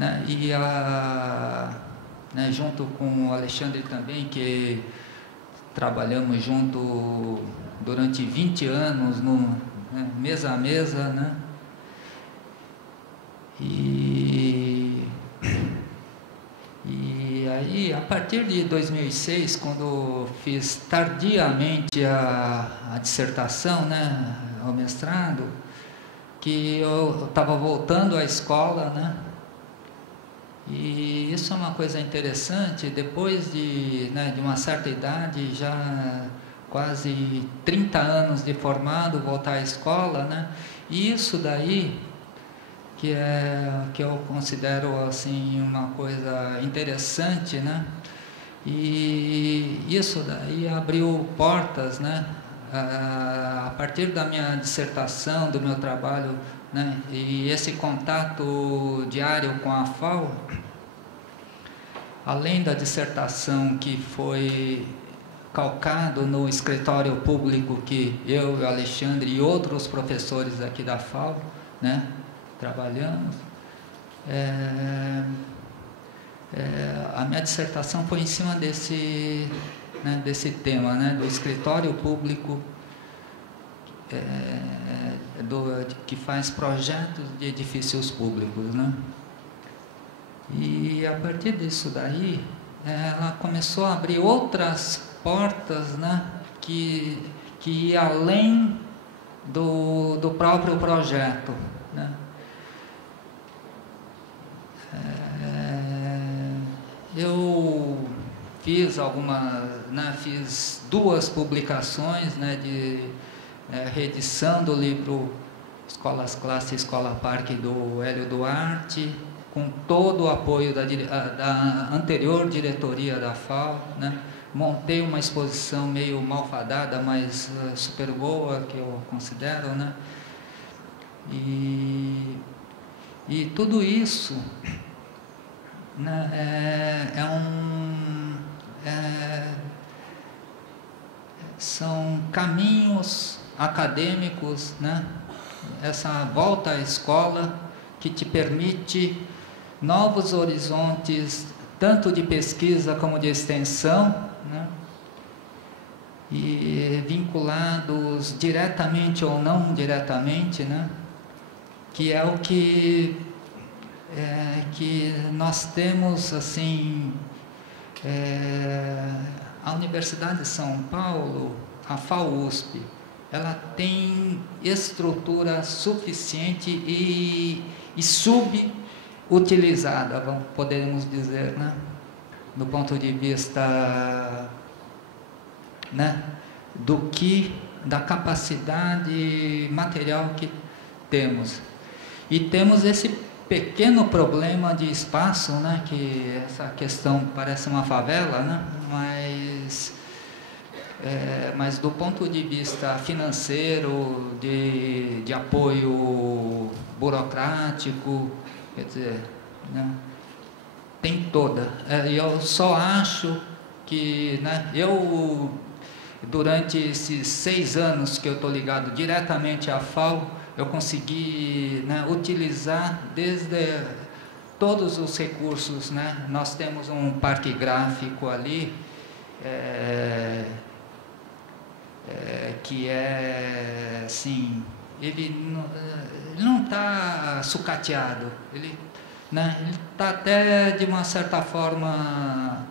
né? Né, junto com o Alexandre também, que trabalhamos junto durante 20 anos, né, mesa a mesa, né? E aí, a partir de 2006, quando fiz tardiamente a dissertação, né, o mestrado, que eu estava voltando à escola, né? E isso é uma coisa interessante, depois né, de uma certa idade, já quase 30 anos de formado, voltar à escola, né? E isso daí, que eu considero assim uma coisa interessante, né? E isso daí abriu portas, né? A partir da minha dissertação, do meu trabalho, né? E esse contato diário com a FAO, além da dissertação que foi calcado no escritório público que eu, o Alexandre e outros professores aqui da FAO, né, trabalhamos, a minha dissertação foi em cima desse tema, né, do escritório público que faz projetos de edifícios públicos, né? E a partir disso daí, ela começou a abrir outras portas, né, que ia além do próprio projeto, né? Eu fiz fiz 2 publicações, né, de reedição do livro Escolas Classe e Escola Parque do Hélio Duarte, com todo o apoio da anterior diretoria da FAO, né? Montei uma exposição meio malfadada, mas super boa, que eu considero, né? E tudo isso, né, são caminhos acadêmicos, né? Essa volta à escola que te permite novos horizontes, tanto de pesquisa como de extensão, né? E vinculados diretamente ou não diretamente, né? Que é o que nós temos, assim, a Universidade de São Paulo, a FAUSP, ela tem estrutura suficiente e subutilizada, podemos dizer, né? Do ponto de vista, né, da capacidade material que temos. E temos esse pequeno problema de espaço, né, que essa questão parece uma favela, né, mas do ponto de vista financeiro, de apoio burocrático, quer dizer, né, tem toda. E eu só acho que, né, durante esses 6 anos que eu estou ligado diretamente à FAO, eu consegui, né, utilizar desde todos os recursos, né? Nós temos um parque gráfico ali, que assim, ele não está sucateado, ele está até de uma certa forma,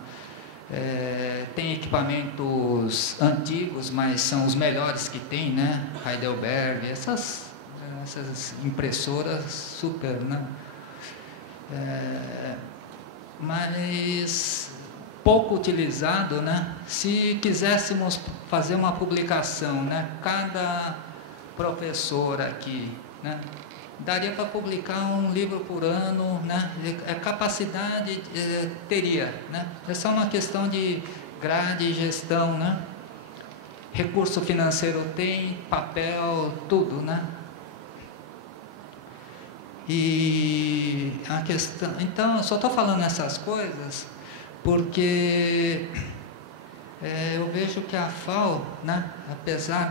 tem equipamentos antigos, mas são os melhores que tem, né? Heidelberg, essas impressoras super, né? Mas pouco utilizado, né? Se quiséssemos fazer uma publicação, né? Cada professor aqui, né, daria para publicar um livro por ano, né? Capacidade teria, né? É só uma questão de grade e gestão, né? Recurso financeiro tem, papel, tudo, né? E a questão, então, eu só estou falando essas coisas porque eu vejo que a FAO, né, apesar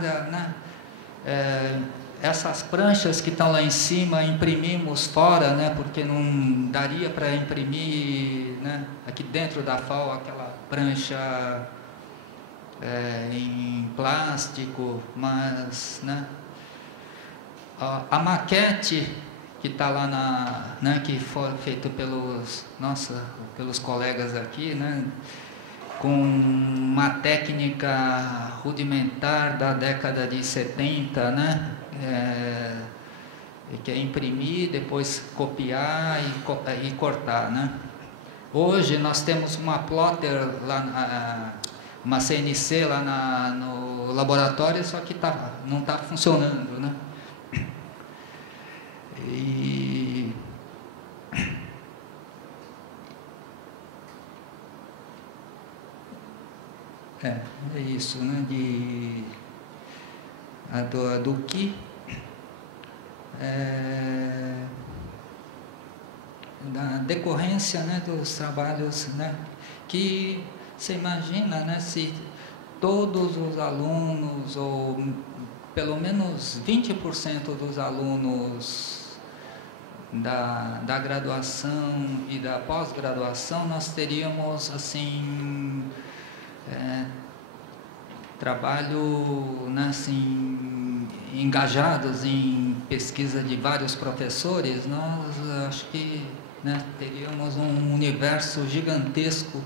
essas pranchas que estão lá em cima imprimimos fora, né, porque não daria para imprimir, né, aqui dentro da FAO aquela prancha em plástico, mas, né, a maquete que está lá que foi feito pelos colegas aqui, né, com uma técnica rudimentar da década de 70, né, que é imprimir, depois copiar e cortar, né. Hoje nós temos uma plotter lá, uma CNC lá no laboratório, só que não está funcionando, né. É isso, né, do que da decorrência, né, dos trabalhos, né, que você imagina, né, se todos os alunos, ou pelo menos 20% dos alunos da graduação e da pós-graduação, nós teríamos, assim, trabalho, né, assim, engajados em pesquisa de vários professores, nós acho que, né, teríamos um universo gigantesco,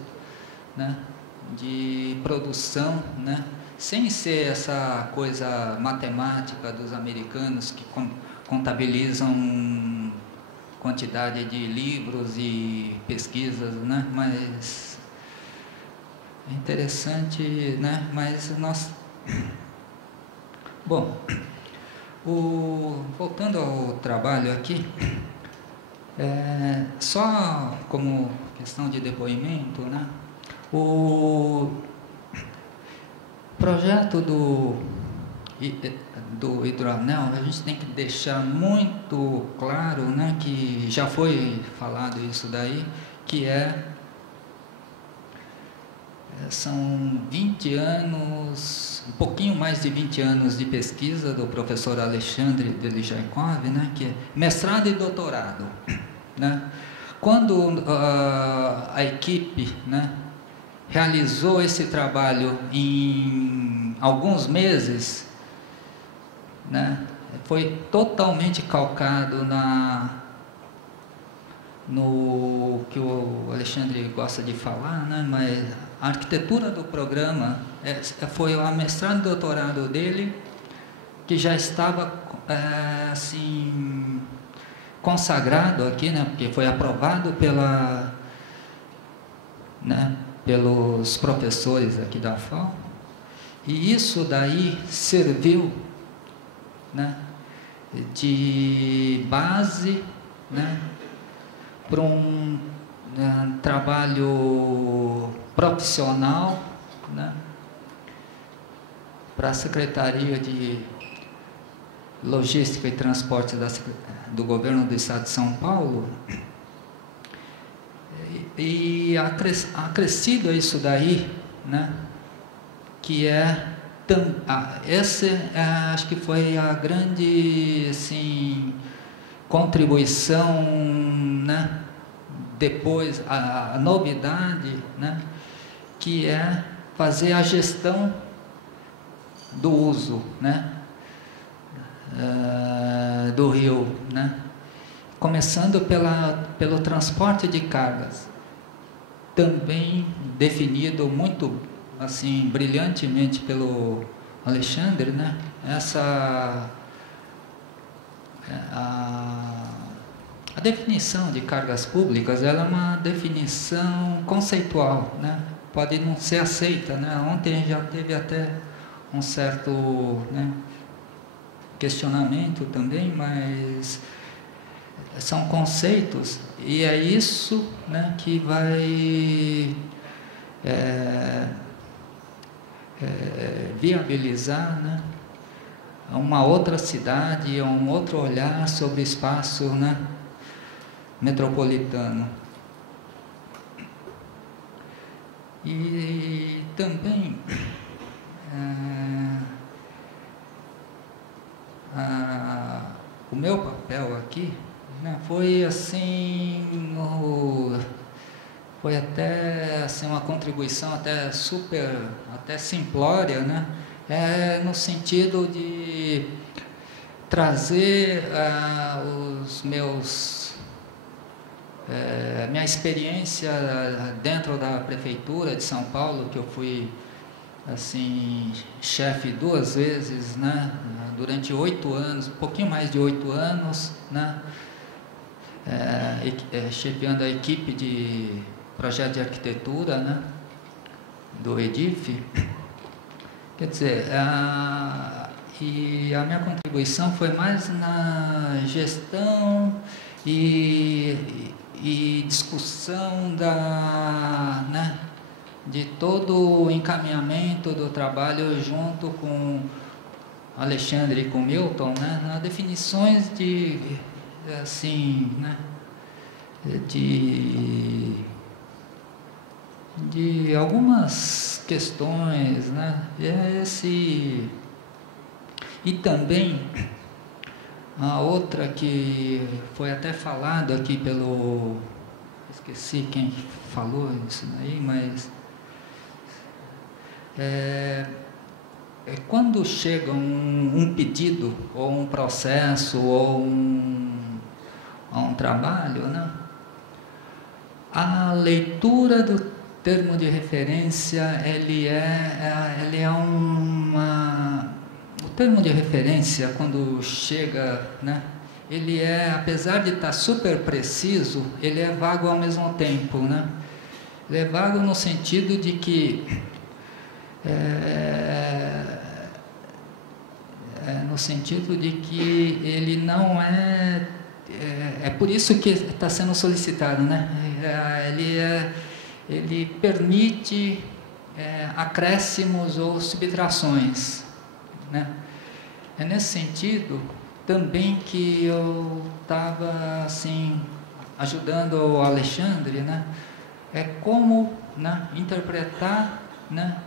né, de produção, né, sem ser essa coisa matemática dos americanos que contabilizam quantidade de livros e pesquisas, né, mas é interessante, né, mas nós... Bom, voltando ao trabalho aqui, só como questão de depoimento, né, o projeto do hidroanel, a gente tem que deixar muito claro, né, que já foi falado isso daí, que são 20 anos, um pouquinho mais de 20 anos de pesquisa do professor Alexandre Delijaikov, né, que é mestrado e doutorado, né. Quando a equipe, né, realizou esse trabalho em alguns meses, né, foi totalmente calcado no que o Alexandre gosta de falar, né, mas a arquitetura do programa foi o mestrado e doutorado dele, que já estava assim, consagrado aqui, né, porque foi aprovado pelos professores aqui da FAO, e isso daí serviu, né, de base, né, para um trabalho profissional, né, para a Secretaria de Logística e Transporte do Governo do Estado de São Paulo, e acrescido a isso daí, né, que acho que foi a grande, assim, contribuição, né, depois a novidade, né, que é fazer a gestão do uso, né, do rio, né, começando pelo transporte de cargas, também definido muito, assim, brilhantemente pelo Alexandre, né, a definição de cargas públicas, ela é uma definição conceitual, né? Pode não ser aceita, né? Ontem a gente já teve até um certo, né, questionamento também, mas são conceitos, e é isso, né, que vai viabilizar, né, uma outra cidade, um outro olhar sobre o espaço, né, metropolitano. E também o meu papel aqui, né, foi assim, foi até assim, uma contribuição até até simplória, né, no sentido de trazer minha experiência dentro da prefeitura de São Paulo, que eu fui assim chefe 2 vezes, né, durante 8 anos, um pouquinho mais de 8 anos, né, chefiando a equipe de projeto de arquitetura, né, do EDIF. Quer dizer, e a minha contribuição foi mais na gestão e discussão né, de todo o encaminhamento do trabalho junto com Alexandre e com Milton, né, nas definições assim, né, de algumas questões, né, e também a outra que foi até falado aqui esqueci quem falou isso daí, mas quando chega um pedido, ou um processo, ou um trabalho, né, a leitura do termo de referência, o termo de referência, quando chega, né, ele apesar de estar super preciso, ele é vago ao mesmo tempo, né? Ele é vago no sentido de que ele não é por isso que está sendo solicitado, né? Ele permite acréscimos ou subtrações, né? É nesse sentido também que eu estava assim ajudando o Alexandre, né? Como, né, interpretar, né,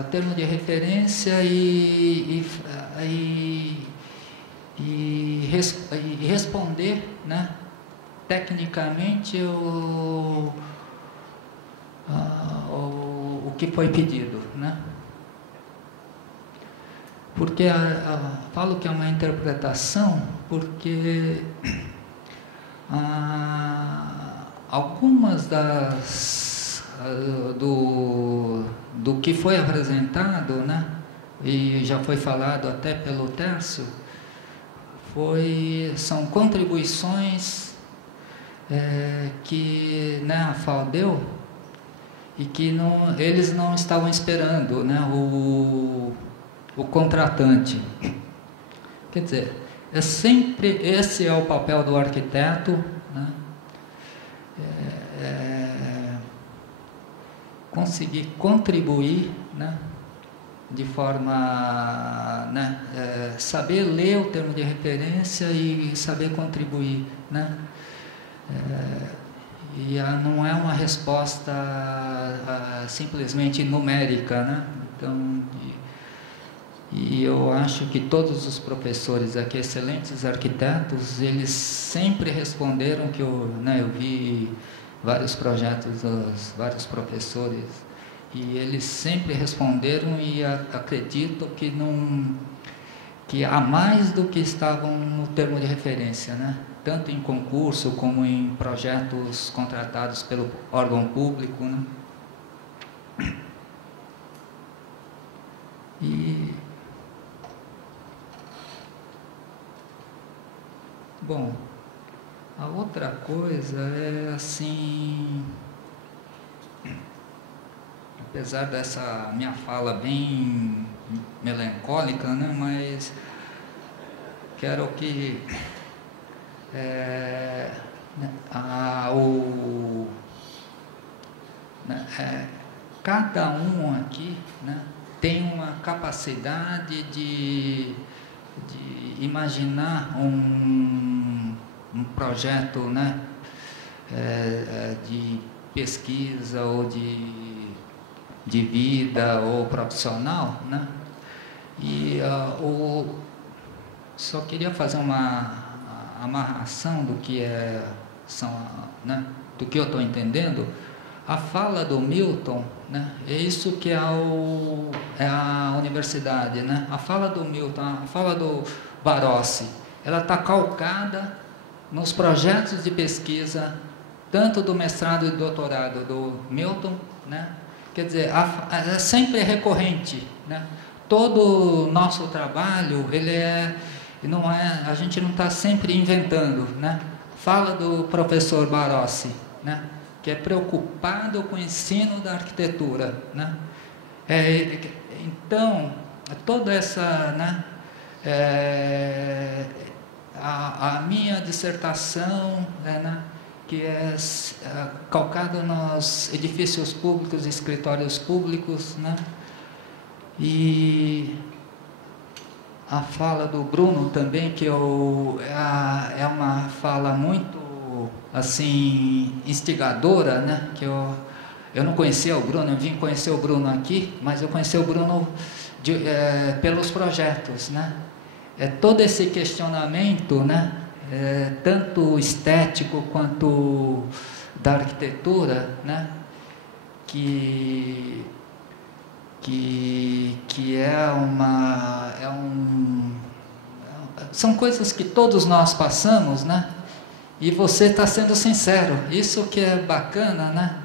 o termo de referência e responder, né, tecnicamente o que foi pedido, né? Porque falo que é uma interpretação, porque algumas do que foi apresentado, né, e já foi falado até pelo Tércio, são contribuições que, né, a FAO deu e que eles não estavam esperando, né, o contratante. Quer dizer, esse é o papel do arquiteto, né, conseguir contribuir, né, de forma, né, saber ler o termo de referência e saber contribuir, né, e não é uma resposta simplesmente numérica, né? Então, e eu acho que todos os professores aqui, excelentes arquitetos, eles sempre responderam que eu vi vários projetos dos vários professores e eles sempre responderam e acredito que há mais do que estavam no termo de referência, né? Tanto em concurso como em projetos contratados pelo órgão público, né? E bom, a outra coisa é assim, apesar dessa minha fala bem melancólica, né, mas quero que cada um aqui, né, tem uma capacidade de imaginar um projeto, né, de pesquisa ou de vida ou profissional, né, E só queria fazer uma amarração do que né, do que eu estou entendendo. A fala do Milton, né, é isso que é a universidade, né? A fala do Milton, a fala do Barossi, ela está calcada nos projetos de pesquisa, tanto do mestrado e do doutorado do Milton, né? Quer dizer, é sempre recorrente, né? Todo o nosso trabalho, a gente não está sempre inventando, né? Fala do professor Barossi, né? Que é preocupado com o ensino da arquitetura, né? Então, toda essa, né? A minha dissertação, né? Que é calcada nos edifícios públicos, escritórios públicos, né? E a fala do Bruno também, que é uma fala muito assim instigadora, né? Que eu não conhecia o Bruno, eu vim conhecer o Bruno aqui, mas eu conheci o Bruno pelos projetos, né? Todo esse questionamento, né? Tanto estético quanto da arquitetura, né? Que são coisas que todos nós passamos, né? E você está sendo sincero, isso que é bacana, né?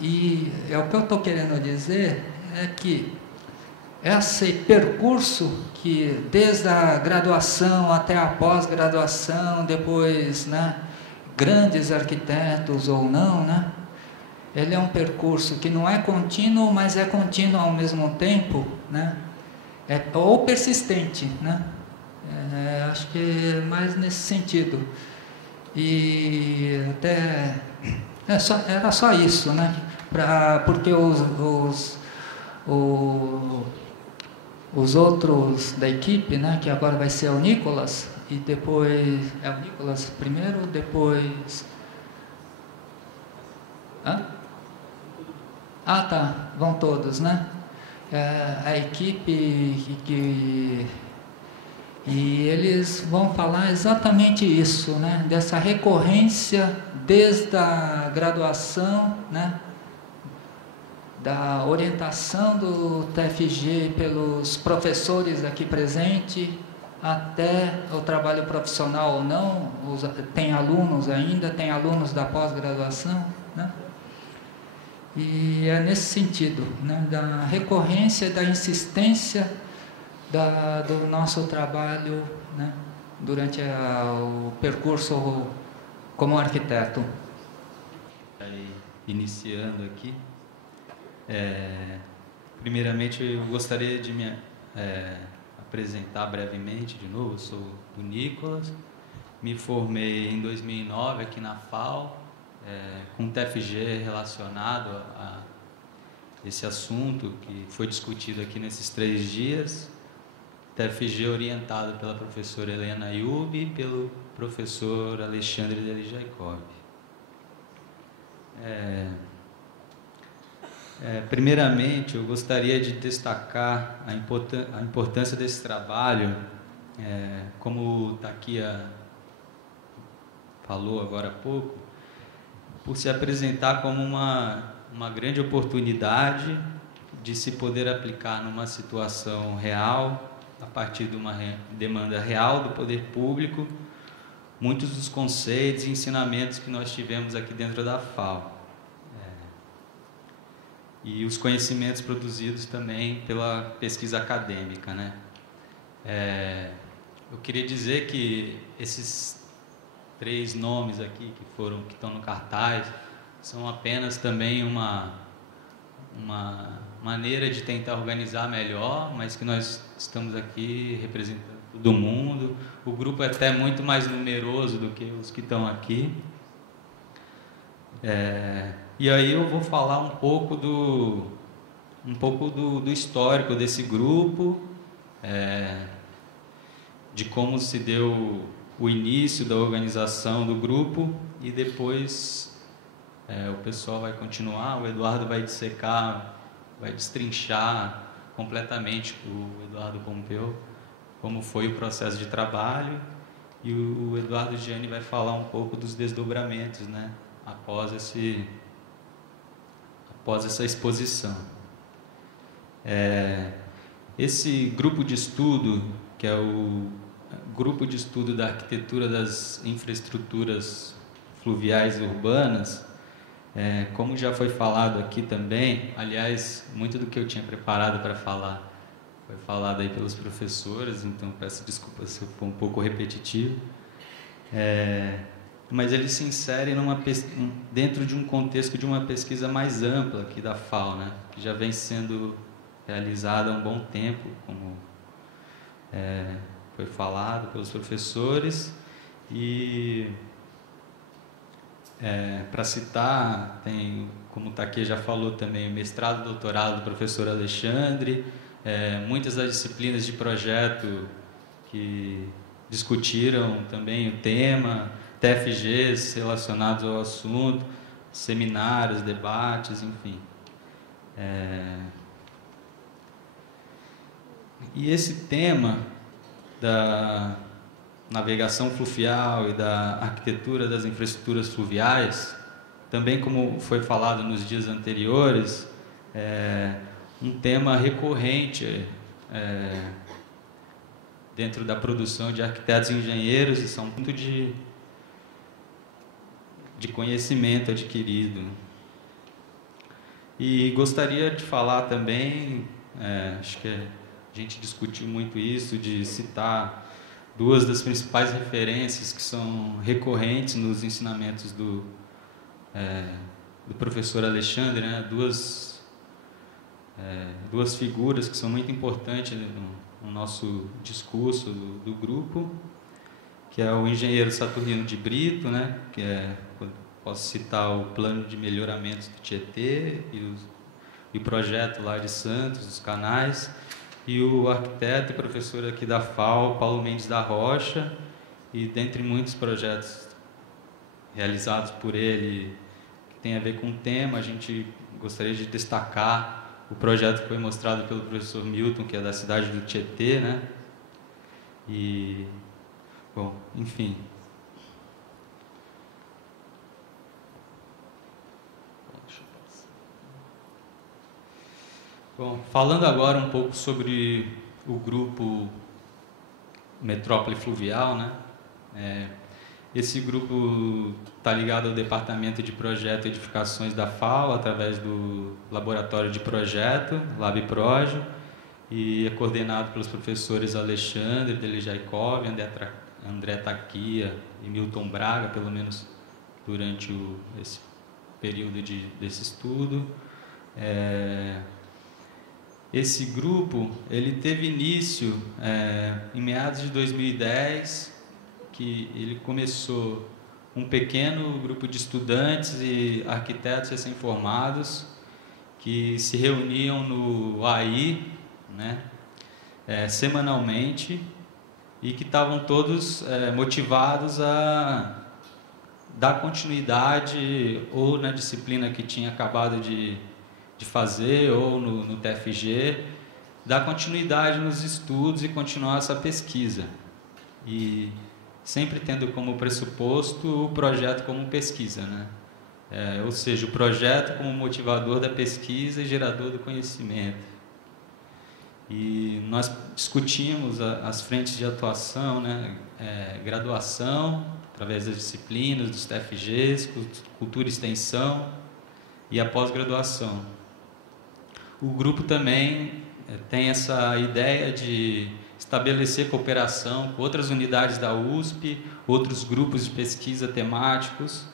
E o que eu estou querendo dizer é que esse percurso que desde a graduação até a pós-graduação, depois, né, grandes arquitetos ou não, né, ele é um percurso que não é contínuo, mas é contínuo ao mesmo tempo, né, ou persistente, né, acho que é mais nesse sentido. E até era só isso, né, porque os outros da equipe, né, que agora vai ser o Nicolas, e depois é o Nicolas primeiro, depois... tá, vão todos, né? A equipe e eles vão falar exatamente isso, né? Dessa recorrência desde a graduação, né? Da orientação do TFG pelos professores aqui presentes, até o trabalho profissional ou não, tem alunos ainda, tem alunos da pós-graduação, né? E é nesse sentido, né? Da recorrência e da insistência do nosso trabalho, né? Durante o percurso como arquiteto. Iniciando aqui, primeiramente eu gostaria de me apresentar brevemente de novo. Eu sou o Nicolas, me formei em 2009 aqui na FAO, com TFG relacionado a esse assunto que foi discutido aqui nesses 3 dias. TFG orientado pela professora Helena Ayub e pelo professor Alexandre Deli Jacob. Primeiramente, eu gostaria de destacar a importância desse trabalho, como o Takia falou agora há pouco, por se apresentar como uma grande oportunidade de se poder aplicar numa situação real, a partir de uma demanda real do poder público, muitos dos conceitos e ensinamentos que nós tivemos aqui dentro da FAO. E os conhecimentos produzidos também pela pesquisa acadêmica, né? Eu queria dizer que esses 3 nomes aqui que estão no cartaz são apenas também uma maneira de tentar organizar melhor, mas que nós estamos aqui representando todo mundo. O grupo é até muito mais numeroso do que os que estão aqui. E aí eu vou falar um pouco do histórico desse grupo, de como se deu o início da organização do grupo e depois o pessoal vai continuar, o Eduardo vai dissecar, vai destrinchar completamente, o Eduardo Pompeu, como foi o processo de trabalho, e o Eduardo Gianni vai falar um pouco dos desdobramentos, né, após essa exposição. Esse grupo de estudo, que é o Grupo de Estudo da Arquitetura das Infraestruturas Fluviais e Urbanas, como já foi falado aqui também, aliás, muito do que eu tinha preparado para falar foi falado aí pelos professores, então peço desculpa se eu for um pouco repetitivo, mas ele se insere dentro de um contexto de uma pesquisa mais ampla aqui da FAO, né, que já vem sendo realizada há um bom tempo, como foi falado pelos professores, e para citar, tem, como o Taquê já falou também, o mestrado e doutorado do professor Alexandre, muitas das disciplinas de projeto que discutiram também o tema, TFGs relacionados ao assunto, seminários, debates, enfim. E esse tema da navegação fluvial e da arquitetura das infraestruturas fluviais, também como foi falado nos dias anteriores, um tema recorrente dentro da produção de arquitetos e engenheiros, e são muito de conhecimento adquirido. E gostaria de falar também, acho que a gente discutiu muito isso, de citar duas das principais referências que são recorrentes nos ensinamentos do professor Alexandre, né? Duas figuras que são muito importantes no nosso discurso do grupo, que é o engenheiro Saturnino de Brito, né? Que posso citar o plano de melhoramento do Tietê e o projeto lá de Santos, dos canais, e o arquiteto e professor aqui da FAO, Paulo Mendes da Rocha, e dentre muitos projetos realizados por ele que tem a ver com o tema, a gente gostaria de destacar o projeto que foi mostrado pelo professor Milton, que é da cidade do Tietê, né? E, bom, enfim. Bom, falando agora um pouco sobre o grupo Metrópole Fluvial, né? Esse grupo está ligado ao Departamento de Projeto e Edificações da FAO, através do Laboratório de Projeto, LabProj, e é coordenado pelos professores Alexandre Delejaikov, André Taquia e Milton Braga, pelo menos durante esse período desse estudo. Esse grupo ele teve início em meados de 2010, que ele começou um pequeno grupo de estudantes e arquitetos recém-formados que se reuniam no AI, né, semanalmente, e que estavam todos motivados a dar continuidade ou na disciplina que tinha acabado de fazer, ou no TFG, dar continuidade nos estudos e continuar essa pesquisa. E sempre tendo como pressuposto o projeto como pesquisa, né? Ou seja, o projeto como motivador da pesquisa e gerador do conhecimento. E nós discutimos as frentes de atuação, né? Graduação, através das disciplinas, dos TFGs, cultura e extensão, e a pós-graduação. O grupo também tem essa ideia de estabelecer cooperação com outras unidades da USP, outros grupos de pesquisa temáticos,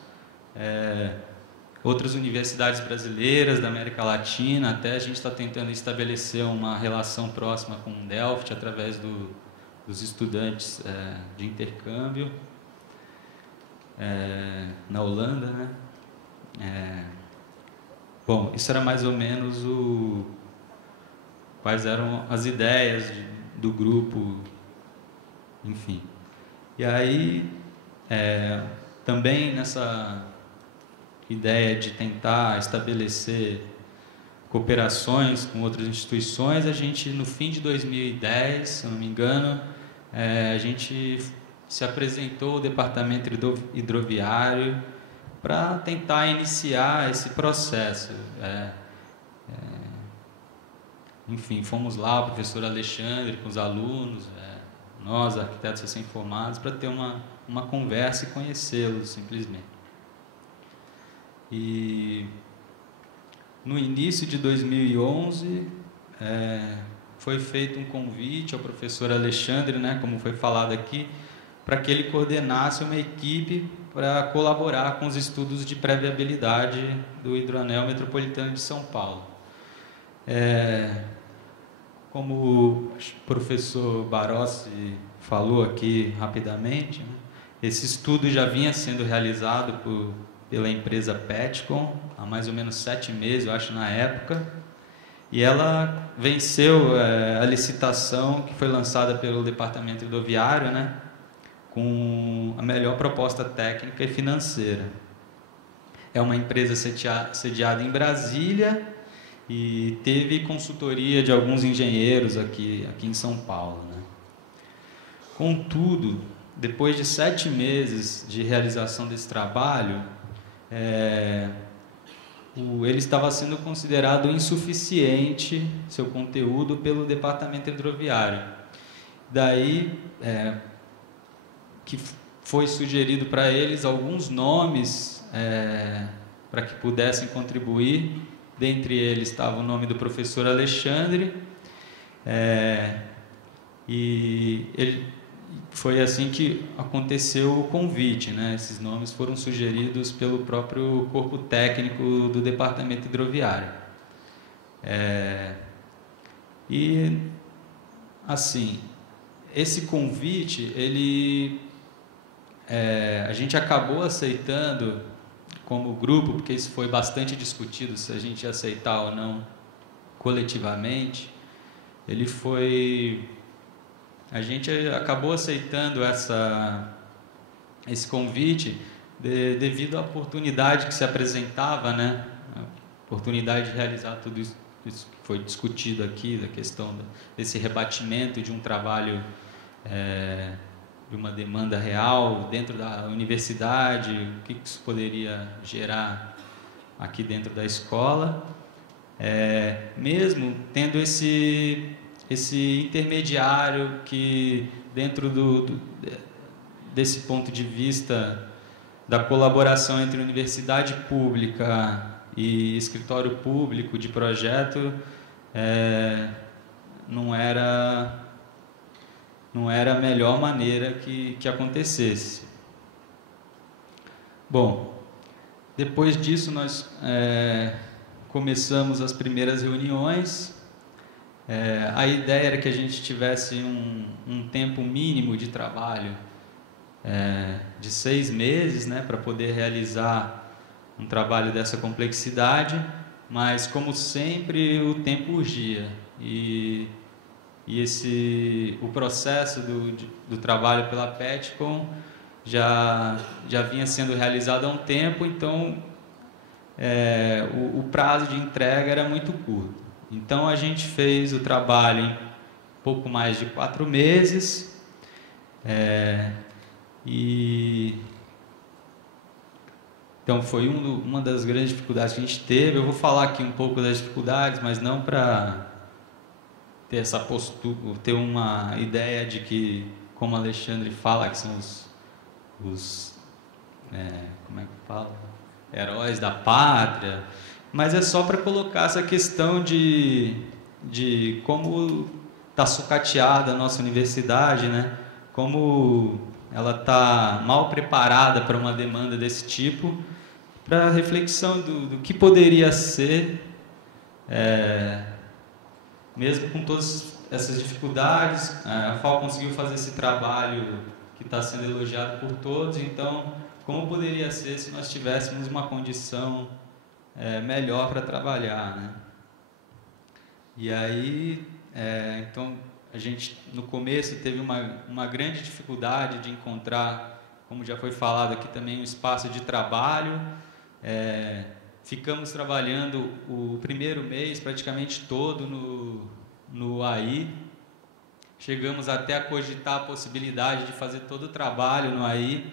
outras universidades brasileiras da América Latina. Até a gente está tentando estabelecer uma relação próxima com o Delft através dos estudantes de intercâmbio na Holanda, né? Bom, isso era mais ou menos quais eram as ideias do grupo, enfim. E aí, também ideia de tentar estabelecer cooperações com outras instituições, a gente, no fim de 2010, se eu não me engano, a gente se apresentou ao Departamento Hidroviário para tentar iniciar esse processo. Enfim, fomos lá, o professor Alexandre, com os alunos, nós, arquitetos recém-formados, para ter uma conversa e conhecê-los, simplesmente. E no início de 2011, foi feito um convite ao professor Alexandre, né, como foi falado aqui, para que ele coordenasse uma equipe para colaborar com os estudos de pré-viabilidade do Hidroanel Metropolitano de São Paulo. Como o professor Barossi falou aqui rapidamente, né, esse estudo já vinha sendo realizado pela empresa Petcom há mais ou menos 7 meses, eu acho, na época, e ela venceu a licitação que foi lançada pelo Departamento Hidroviário, né, com a melhor proposta técnica e financeira. É uma empresa sediada em Brasília e teve consultoria de alguns engenheiros aqui em São Paulo, né. Contudo, depois de 7 meses de realização desse trabalho, ele estava sendo considerado insuficiente, seu conteúdo, pelo Departamento Hidroviário. Daí que foi sugerido para eles alguns nomes para que pudessem contribuir. Dentre eles estava o nome do professor Alexandre, e foi assim que aconteceu o convite, né? Esses nomes foram sugeridos pelo próprio corpo técnico do Departamento Hidroviário. E, assim, esse convite, a gente acabou aceitando como grupo, porque isso foi bastante discutido, se a gente ia aceitar ou não coletivamente. A gente acabou aceitando esse convite devido à oportunidade que se apresentava, né? A oportunidade de realizar tudo isso que foi discutido aqui, da questão desse rebatimento de um trabalho, de uma demanda real dentro da universidade, o que isso poderia gerar aqui dentro da escola, mesmo tendo esse intermediário que, dentro desse ponto de vista da colaboração entre universidade pública e escritório público de projeto, não era a melhor maneira que acontecesse. Bom, depois disso nós começamos as primeiras reuniões. A ideia era que a gente tivesse um tempo mínimo de trabalho de 6 meses, né, para poder realizar um trabalho dessa complexidade, mas, como sempre, o tempo urgia e o processo do trabalho pela Petcom já vinha sendo realizado há um tempo, então o prazo de entrega era muito curto. Então a gente fez o trabalho em pouco mais de 4 meses, então foi uma das grandes dificuldades que a gente teve. Eu vou falar aqui um pouco das dificuldades, mas não para ter essa postura, ter uma ideia de que, como Alexandre fala, que são os como é que fala? Heróis da pátria, mas é só para colocar essa questão de como está sucateada a nossa universidade, né? Como ela está mal preparada para uma demanda desse tipo, para reflexão do que poderia ser, mesmo com todas essas dificuldades. A FAO conseguiu fazer esse trabalho que está sendo elogiado por todos. Então, como poderia ser se nós tivéssemos uma condição melhor para trabalhar, né? E aí, então, a gente no começo teve uma grande dificuldade de encontrar, como já foi falado aqui também, um espaço de trabalho. Ficamos trabalhando o primeiro mês praticamente todo no AI. Chegamos até a cogitar a possibilidade de fazer todo o trabalho no AI,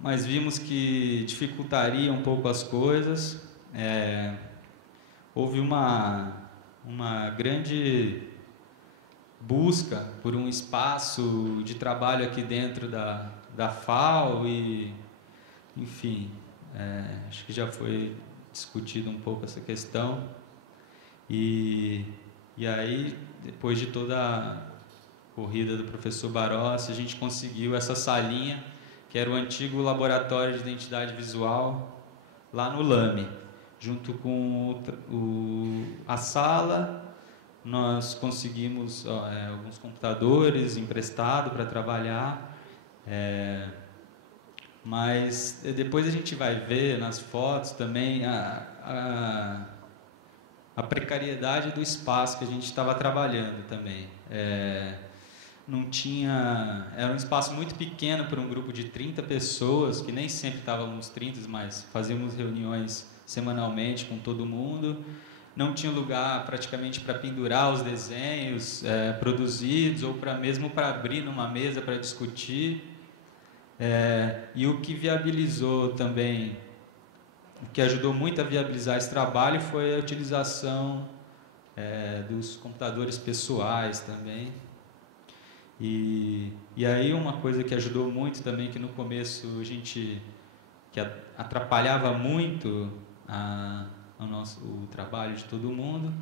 mas vimos que dificultaria um pouco as coisas. Houve uma grande busca por um espaço de trabalho aqui dentro da FAO e, enfim, acho que já foi discutido um pouco essa questão. E aí, depois de toda a corrida do professor Barossi, a gente conseguiu essa salinha, que era o antigo laboratório de identidade visual, lá no LAME. Junto com a sala, nós conseguimos alguns computadores emprestados para trabalhar, mas depois a gente vai ver nas fotos também a precariedade do espaço que a gente estava trabalhando também. Não tinha, era um espaço muito pequeno para um grupo de 30 pessoas, que nem sempre estávamos 30, mas fazíamos reuniões semanalmente com todo mundo. Não tinha lugar praticamente para pendurar os desenhos produzidos, ou mesmo para abrir numa mesa para discutir. E o que viabilizou também, o que ajudou muito a viabilizar esse trabalho foi a utilização dos computadores pessoais também. E aí uma coisa que ajudou muito também, que no começo que atrapalhava muito o trabalho de todo mundo,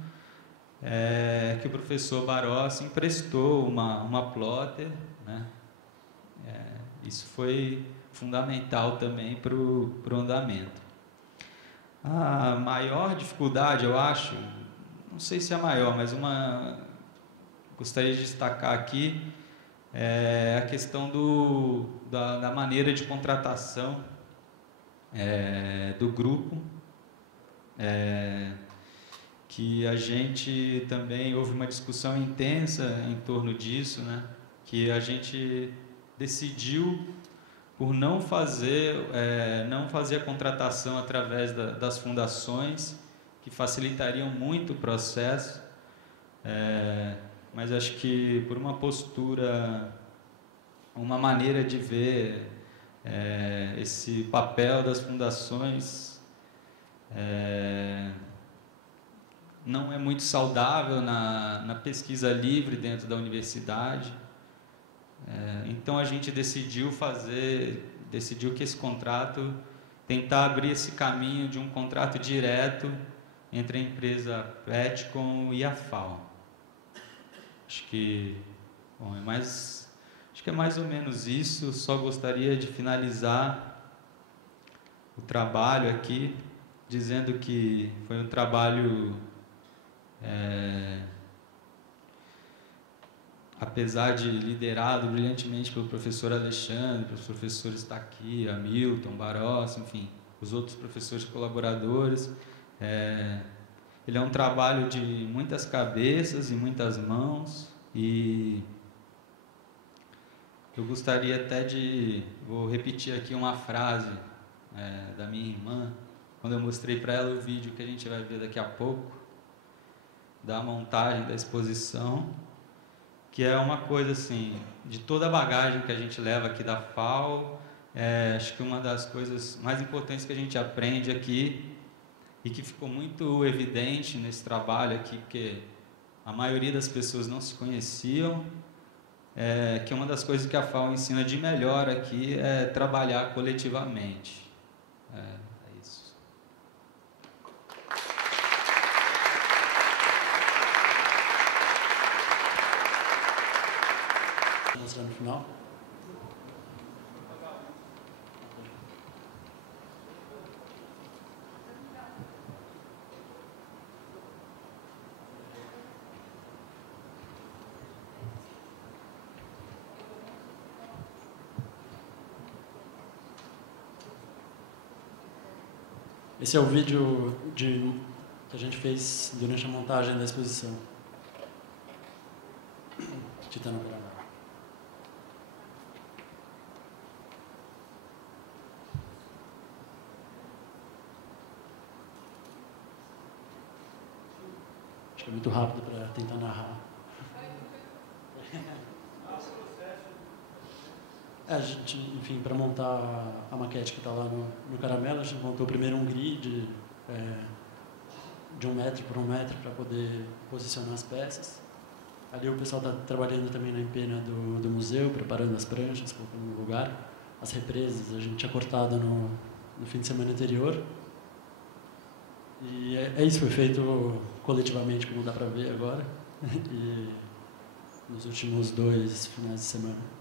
que o professor Barossi emprestou uma plotter, né? Isso foi fundamental também para o andamento. A maior dificuldade, eu acho, não sei se é a maior, mas gostaria de destacar aqui, é a questão da maneira de contratação do grupo, que a gente também houve uma discussão intensa em torno disso, né? Que a gente decidiu por não fazer a contratação através das fundações, que facilitariam muito o processo, mas acho que por uma postura, uma maneira de ver esse papel das fundações não é muito saudável na pesquisa livre dentro da universidade. Então a gente decidiu que esse contrato, tentar abrir esse caminho de um contrato direto entre a empresa Petcom e a FAO. Acho que é mais ou menos isso. Só gostaria de finalizar o trabalho aqui dizendo que foi um trabalho, apesar de liderado brilhantemente pelo professor Alexandre, pelos professores Taqui, Hamilton, Barossi, enfim, os outros professores colaboradores. Ele é um trabalho de muitas cabeças e muitas mãos, e eu gostaria até vou repetir aqui uma frase da minha irmã, quando eu mostrei para ela o vídeo que a gente vai ver daqui a pouco, da montagem da exposição, que é uma coisa assim, de toda a bagagem que a gente leva aqui da FAO, acho que uma das coisas mais importantes que a gente aprende aqui, e que ficou muito evidente nesse trabalho aqui, porque a maioria das pessoas não se conheciam, que uma das coisas que a FAO ensina de melhor aqui é trabalhar coletivamente. É isso. Vou mostrar no final. Esse é o vídeo que a gente fez durante a montagem da exposição. Titano gravar. que é muito rápido para tentar narrar. A gente, enfim, para montar a maquete que está lá no Caramelo, a gente montou primeiro um grid de 1 metro por 1 metro para poder posicionar as peças. Ali o pessoal está trabalhando também na empena do museu, preparando as pranchas, colocando no lugar. As represas a gente tinha cortado no fim de semana anterior. E é isso, foi feito coletivamente, como dá para ver agora, e nos últimos 2 finais de semana.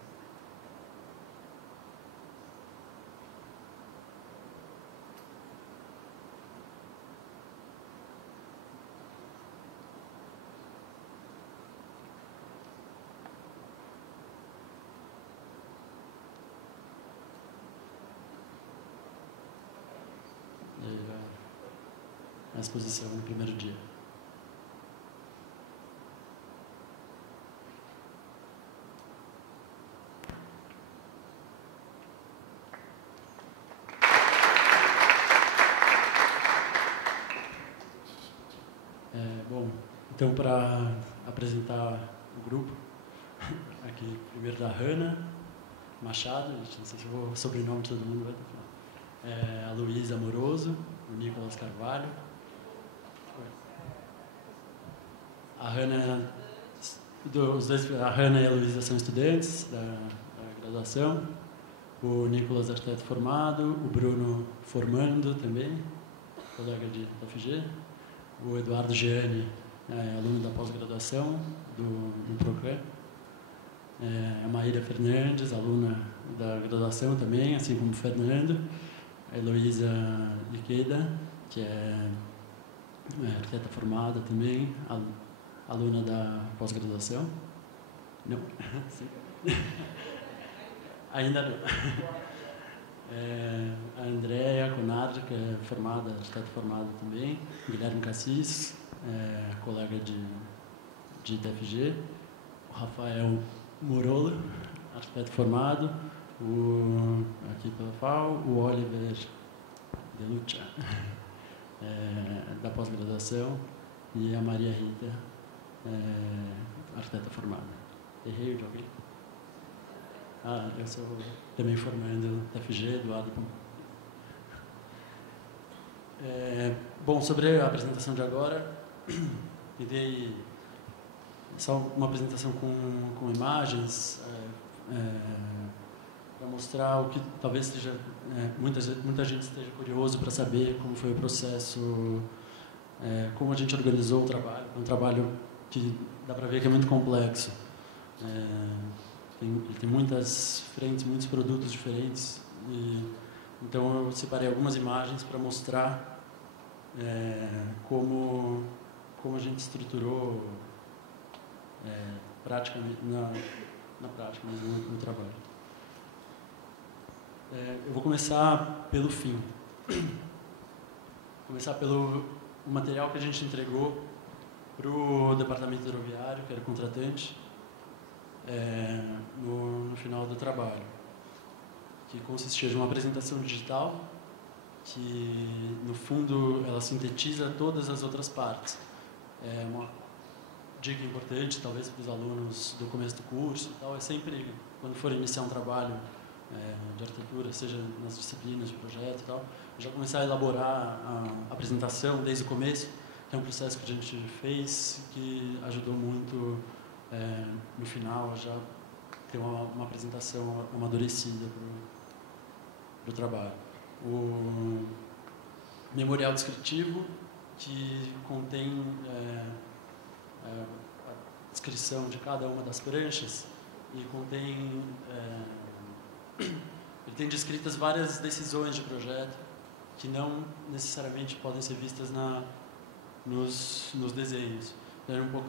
A exposição no primeiro dia. Bom, então para apresentar o grupo, aqui primeiro da Hanna Machado, não sei se eu vou o sobrenome de todo mundo, vai até falar. A Luísa Amoroso, o Nicolas Carvalho. A Hanna, a Hanna e a Luísa são estudantes da graduação. O Nicolas, arquiteto formado. O Bruno, formando também, colega de FG. O Eduardo Gianni, aluno da pós-graduação do PROCAN. A Maíra Fernandes, aluna da graduação também, assim como o Fernando. A Heloísa Iqueda, que é arquiteta formada também, aluna da pós-graduação. Não? Sim. Ainda não. A Andréa Conardi, que é formada, arquiteta formada também. Guilherme Cassis, colega de TFG. O Rafael Morolo, arquiteto formado. Aqui pela FAO, o Oliver Deluccia, da pós-graduação. E a Maria Rita, arquiteta formada. Errei de alguém? Eu sou também formando TFG, Eduardo. Bom, sobre a apresentação de agora, me dei só uma apresentação com imagens para mostrar o que talvez seja muita gente esteja curioso para saber como foi o processo, como a gente organizou o trabalho. É um trabalho que dá para ver que é muito complexo. Ele tem muitas frentes, muitos produtos diferentes. Então eu separei algumas imagens para mostrar como a gente estruturou praticamente na prática, no trabalho. Eu vou começar pelo fim. Começar pelo material que a gente entregou para o departamento hidroviário, que era o contratante, no final do trabalho, que consistia de uma apresentação digital que, no fundo, ela sintetiza todas as outras partes. Uma dica importante, talvez, para os alunos do começo do curso, é sempre, quando for iniciar um trabalho de arquitetura, seja nas disciplinas de projeto e tal, já começar a elaborar a apresentação desde o começo, que é um processo que a gente fez, que ajudou muito no final já ter uma apresentação amadurecida para o trabalho. O memorial descritivo, que contém a descrição de cada uma das pranchas e contém ele tem descritas várias decisões de projeto que não necessariamente podem ser vistas nos desenhos. Então, um pouco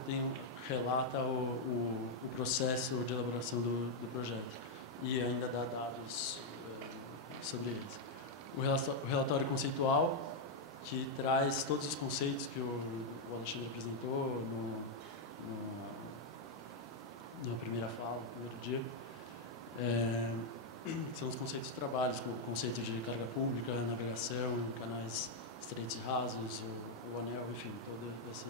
relata o processo de elaboração do projeto e ainda dá dados sobre eles. O relatório conceitual, que traz todos os conceitos que o Alexandre apresentou na primeira fala, no primeiro dia. São os conceitos de trabalho, como o conceito de carga pública, navegação, canais estreitos e rasos, o anel, enfim, todo esse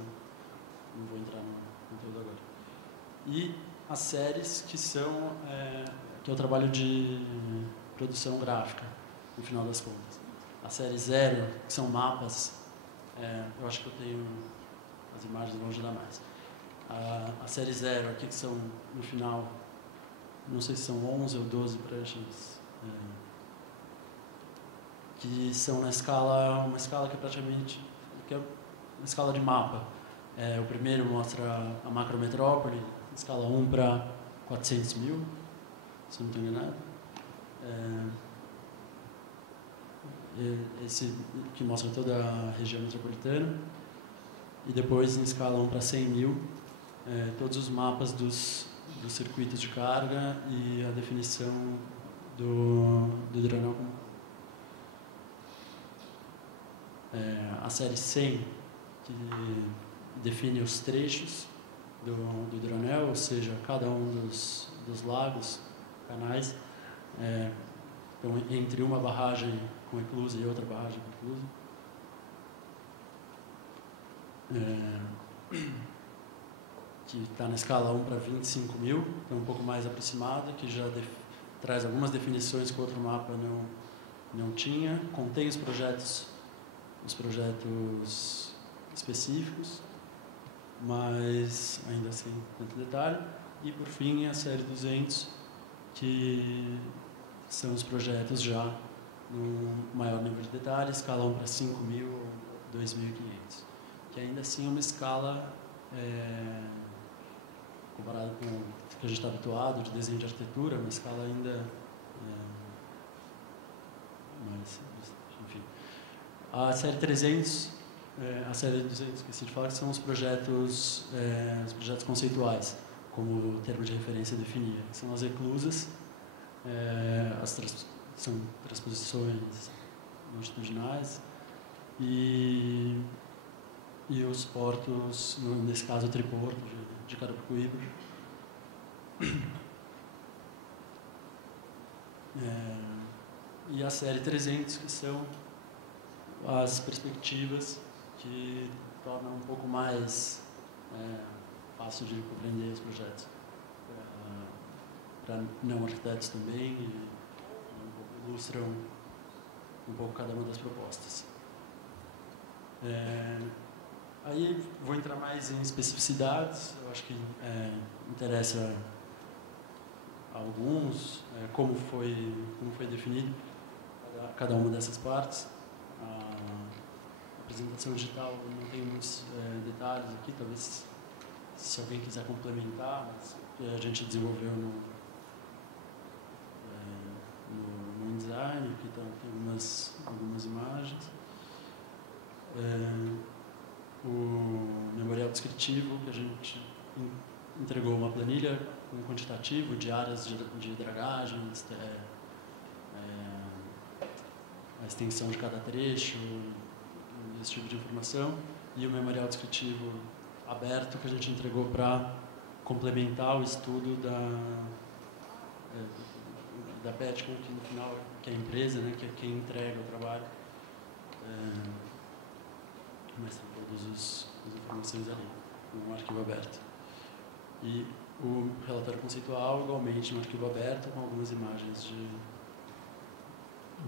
e as séries que são que é o trabalho de produção gráfica, no final das contas. A série 0, que são mapas, eu acho que eu tenho as imagens, vão ajudar mais. A série 0 aqui, que são no final, não sei se são 11 ou 12 pranchas, que são na escala, uma escala que é praticamente que é uma escala de mapa. O primeiro mostra a macrometrópole, escala 1 para 400 mil, se não estou enganado. Esse que mostra toda a região metropolitana. E depois, em escala 1 para 100 mil, todos os mapas dos circuitos de carga e a definição do hidranel. A série 100, que define os trechos do hidranel, ou seja, cada um dos lagos, canais, então, entre uma barragem com eclusa e outra barragem com eclusa. Que está na escala 1 para 25 mil, então um pouco mais aproximada, que já traz algumas definições que o outro mapa não tinha, contém os projetos específicos, mas ainda assim tanto detalhe. E por fim a série 200, que são os projetos já no maior nível de detalhe, escala 1 para 5 mil ou 2.500, que ainda assim é uma escala comparado com o que a gente está habituado de desenho de arquitetura, uma escala ainda mais, enfim. A série 300, a série 200, esqueci de falar, que são os projetos conceituais, como o termo de referência definia, que são as eclusas, são transposições longitudinais e os portos, nesse caso o triporto de Carapicuíba. E a série 300, que são as perspectivas que tornam um pouco mais fácil de compreender os projetos. Para não arquitetos também, e ilustram um pouco cada uma das propostas. Aí vou entrar mais em especificidades, eu acho que interessa a alguns, como foi definido cada uma dessas partes. A apresentação digital não tem muitos detalhes aqui, talvez se alguém quiser complementar, mas a gente desenvolveu no InDesign, aqui tem algumas imagens. O memorial descritivo, que a gente entregou uma planilha com um quantitativo de áreas de dragagem, a extensão de cada trecho, esse tipo de informação, e o memorial descritivo aberto, que a gente entregou para complementar o estudo da Petcom, que no final que é a empresa, né, que é quem entrega o trabalho. Mas tem todas as informações ali, no arquivo aberto. E o relatório conceitual, igualmente, no arquivo aberto, com algumas imagens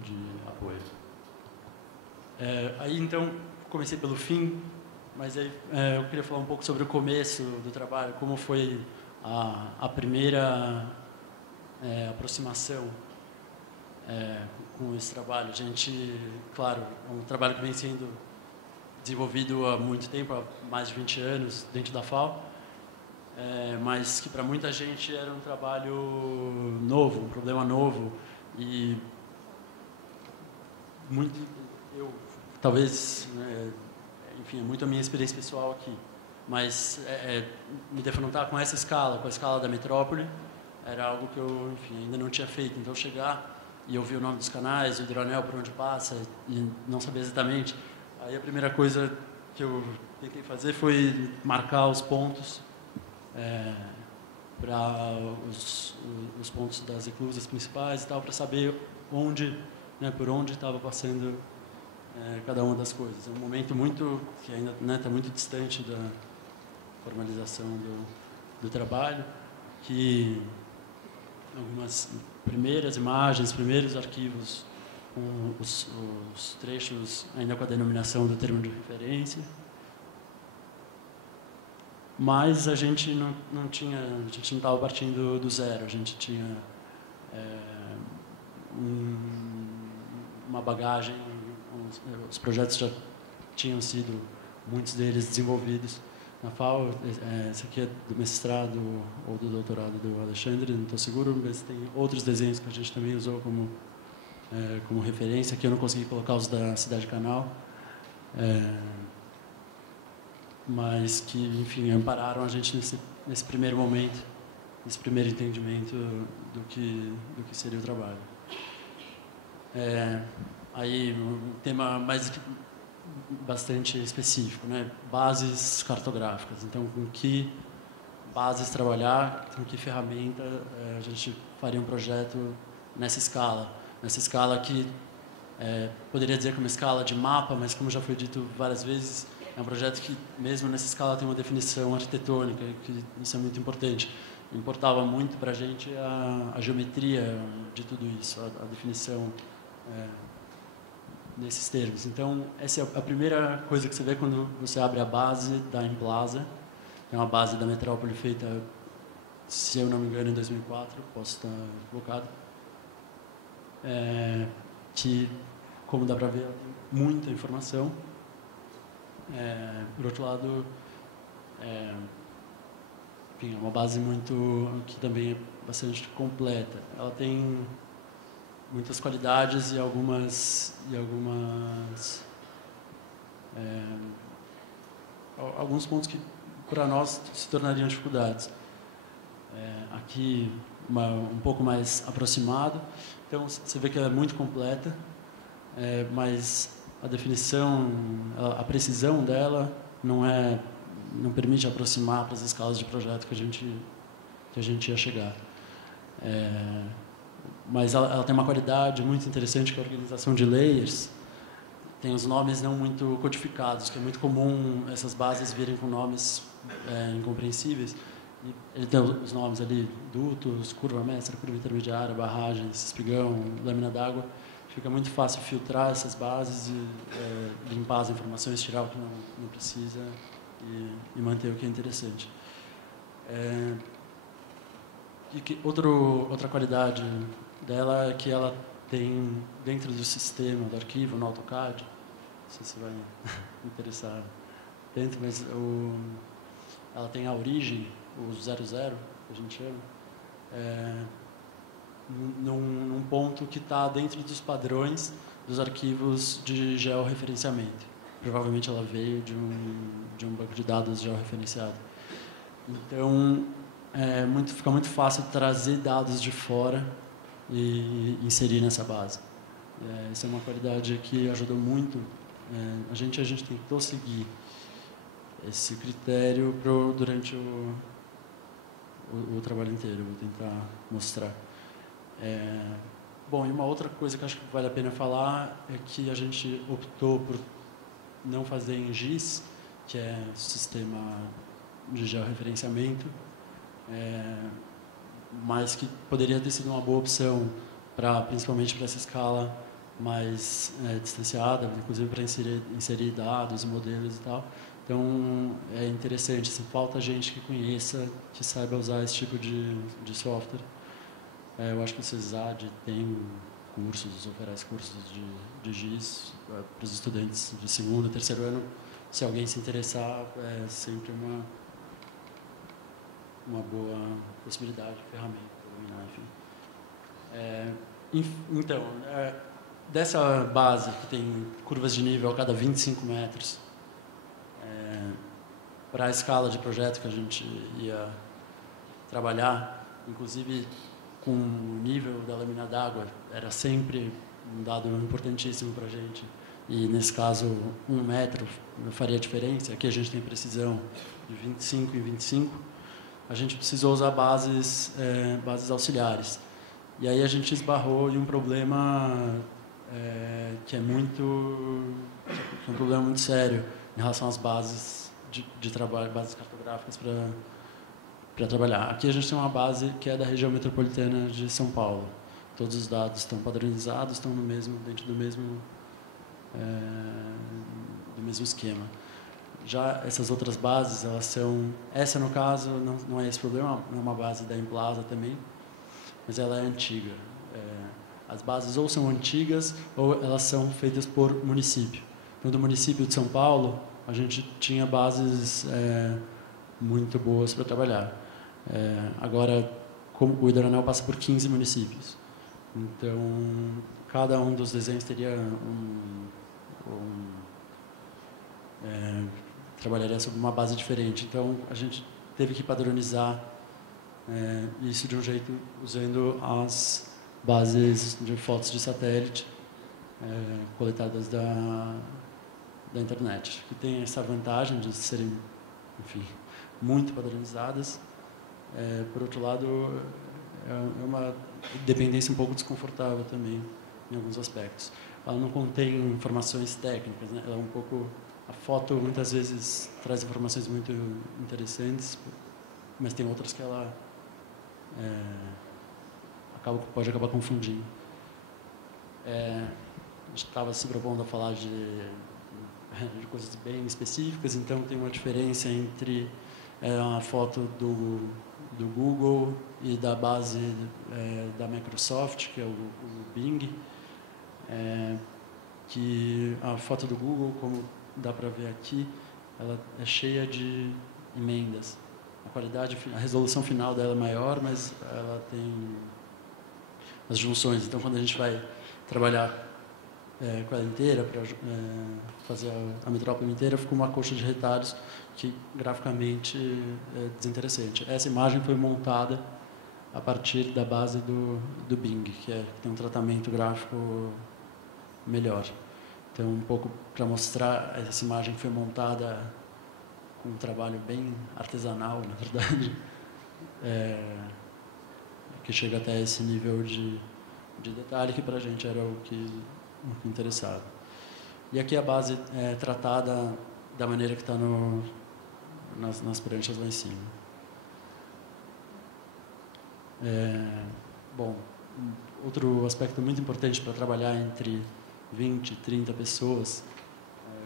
de apoio. Aí, então, comecei pelo fim, mas aí eu queria falar um pouco sobre o começo do trabalho, como foi a primeira aproximação com esse trabalho. A gente, claro, é um trabalho que vem sendo desenvolvido há muito tempo, há mais de 20 anos, dentro da FAO, mas que para muita gente era um trabalho novo, um problema novo, e talvez, enfim, é muito a minha experiência pessoal aqui, mas me defrontar com essa escala, com a escala da metrópole, era algo que eu, enfim, ainda não tinha feito. Então, chegar e ouvir o nome dos canais, o hidranel por onde passa, e não saber exatamente. Aí a primeira coisa que eu tentei fazer foi marcar os pontos para os pontos das eclusas principais e tal, para saber onde, por onde estava passando cada uma das coisas. É um momento que ainda está muito distante da formalização do trabalho, que algumas primeiras imagens, primeiros arquivos com os trechos ainda com a denominação do termo de referência. Mas a gente não estava partindo do zero, a gente tinha uma bagagem, os projetos já tinham sido, muitos deles, desenvolvidos na FAO. Esse aqui é do mestrado ou do doutorado do Alexandre, não estou seguro, mas tem outros desenhos que a gente também usou como referência. Aqui eu não consegui colocar os da Cidade Canal, mas que, enfim, ampararam a gente nesse primeiro momento, nesse primeiro entendimento do que seria o trabalho. Aí, um tema bastante específico, né? Bases cartográficas. Então, com que bases trabalhar, com que ferramenta a gente faria um projeto nessa escala que poderia dizer que é uma escala de mapa, mas como já foi dito várias vezes, é um projeto que mesmo nessa escala tem uma definição arquitetônica, que isso é muito importante. Importava muito para a gente a geometria de tudo isso, a definição nesses termos. Então, essa é a primeira coisa que você vê quando você abre a base da Emplaza. É uma base da Metrópole feita, se eu não me engano, em 2004, posso estar equivocado. Que, como dá para ver, tem muita informação. Por outro lado, enfim, é uma base que também é bastante completa. Ela tem muitas qualidades e alguns pontos que para nós se tornariam dificuldades. Aqui um pouco mais aproximado, então você vê que ela é muito completa, mas a definição, a precisão dela não permite aproximar para as escalas de projeto que a gente ia chegar. Mas ela tem uma qualidade muito interessante, que é a organização de layers. Tem os nomes não muito codificados, que é muito comum essas bases virem com nomes incompreensíveis. E ele tem os nomes ali: dutos, curva mestra, curva intermediária, barragens, espigão, lâmina d'água. Fica muito fácil filtrar essas bases e limpar as informações, tirar o que não precisa e manter o que é interessante. Outra qualidade dela é que ela tem, dentro do sistema, do arquivo, no AutoCAD, não sei se vai interessar tanto, mas ela tem a origem, o 00, que a gente chama, num ponto que está dentro dos padrões dos arquivos de georreferenciamento. Provavelmente ela veio de um banco de dados georreferenciado. Então, fica muito fácil trazer dados de fora e inserir nessa base. Essa é uma qualidade que ajudou muito. A gente tentou seguir esse critério durante o trabalho inteiro. Vou tentar mostrar. Bom, e uma outra coisa que acho que vale a pena falar é que a gente optou por não fazer em GIS, que é sistema de georreferenciamento, mas que poderia ter sido uma boa opção, principalmente para essa escala mais distanciada, inclusive para inserir dados, modelos e tal. Então, é interessante, se falta gente que conheça, que saiba usar esse tipo de software. Eu acho que o CESAD tem cursos, oferece cursos de GIS para os estudantes de segundo, terceiro ano. Se alguém se interessar, é sempre uma boa possibilidade, ferramenta, enfim. Então, dessa base que tem curvas de nível a cada 25 metros, para a escala de projeto que a gente ia trabalhar, inclusive com o nível da lâmina d'água, era sempre um dado importantíssimo para a gente. E, nesse caso, 1 metro faria diferença. Aqui a gente tem precisão de 25 em 25. A gente precisou usar bases auxiliares. E aí a gente esbarrou em um problema que é um problema muito sério em relação às bases de trabalho, bases cartográficas para trabalhar. Aqui a gente tem uma base que é da região metropolitana de São Paulo. Todos os dados estão padronizados, estão dentro do mesmo esquema. Já essas outras bases, elas são... Essa, no caso, não é esse problema, é uma base da Emplasa também, mas ela é antiga. As bases ou são antigas ou elas são feitas por município. Então, do município de São Paulo, a gente tinha bases muito boas para trabalhar. Agora, como o Hidroanel passa por 15 municípios, então cada um dos desenhos teria trabalharia sobre uma base diferente. Então, a gente teve que padronizar isso de um jeito usando as bases de fotos de satélite coletadas da internet, que tem essa vantagem de serem, enfim, muito padronizadas. Por outro lado, é uma dependência um pouco desconfortável também, em alguns aspectos. Ela não contém informações técnicas, né? Ela é um pouco... A foto, muitas vezes, traz informações muito interessantes, mas tem outras que ela pode acabar confundindo. A gente estava se propondo a falar de coisas bem específicas, então tem uma diferença entre a foto do Google e da base da Microsoft, que é o Bing, que a foto do Google, como dá para ver aqui, ela é cheia de emendas. A resolução final dela é maior, mas ela tem as junções. Então, quando a gente vai trabalhar com ela inteira, para fazer a metrópole inteira, fica uma coxa de retalhos que, graficamente, é desinteressante. Essa imagem foi montada a partir da base do Bing, que tem um tratamento gráfico melhor. Então, um pouco para mostrar, essa imagem foi montada com um trabalho bem artesanal, na verdade, que chega até esse nível de detalhe que para a gente era o que interessava. E aqui a base é tratada da maneira que está nas pranchas lá em cima. Bom, outro aspecto muito importante para trabalhar entre 20 e 30 pessoas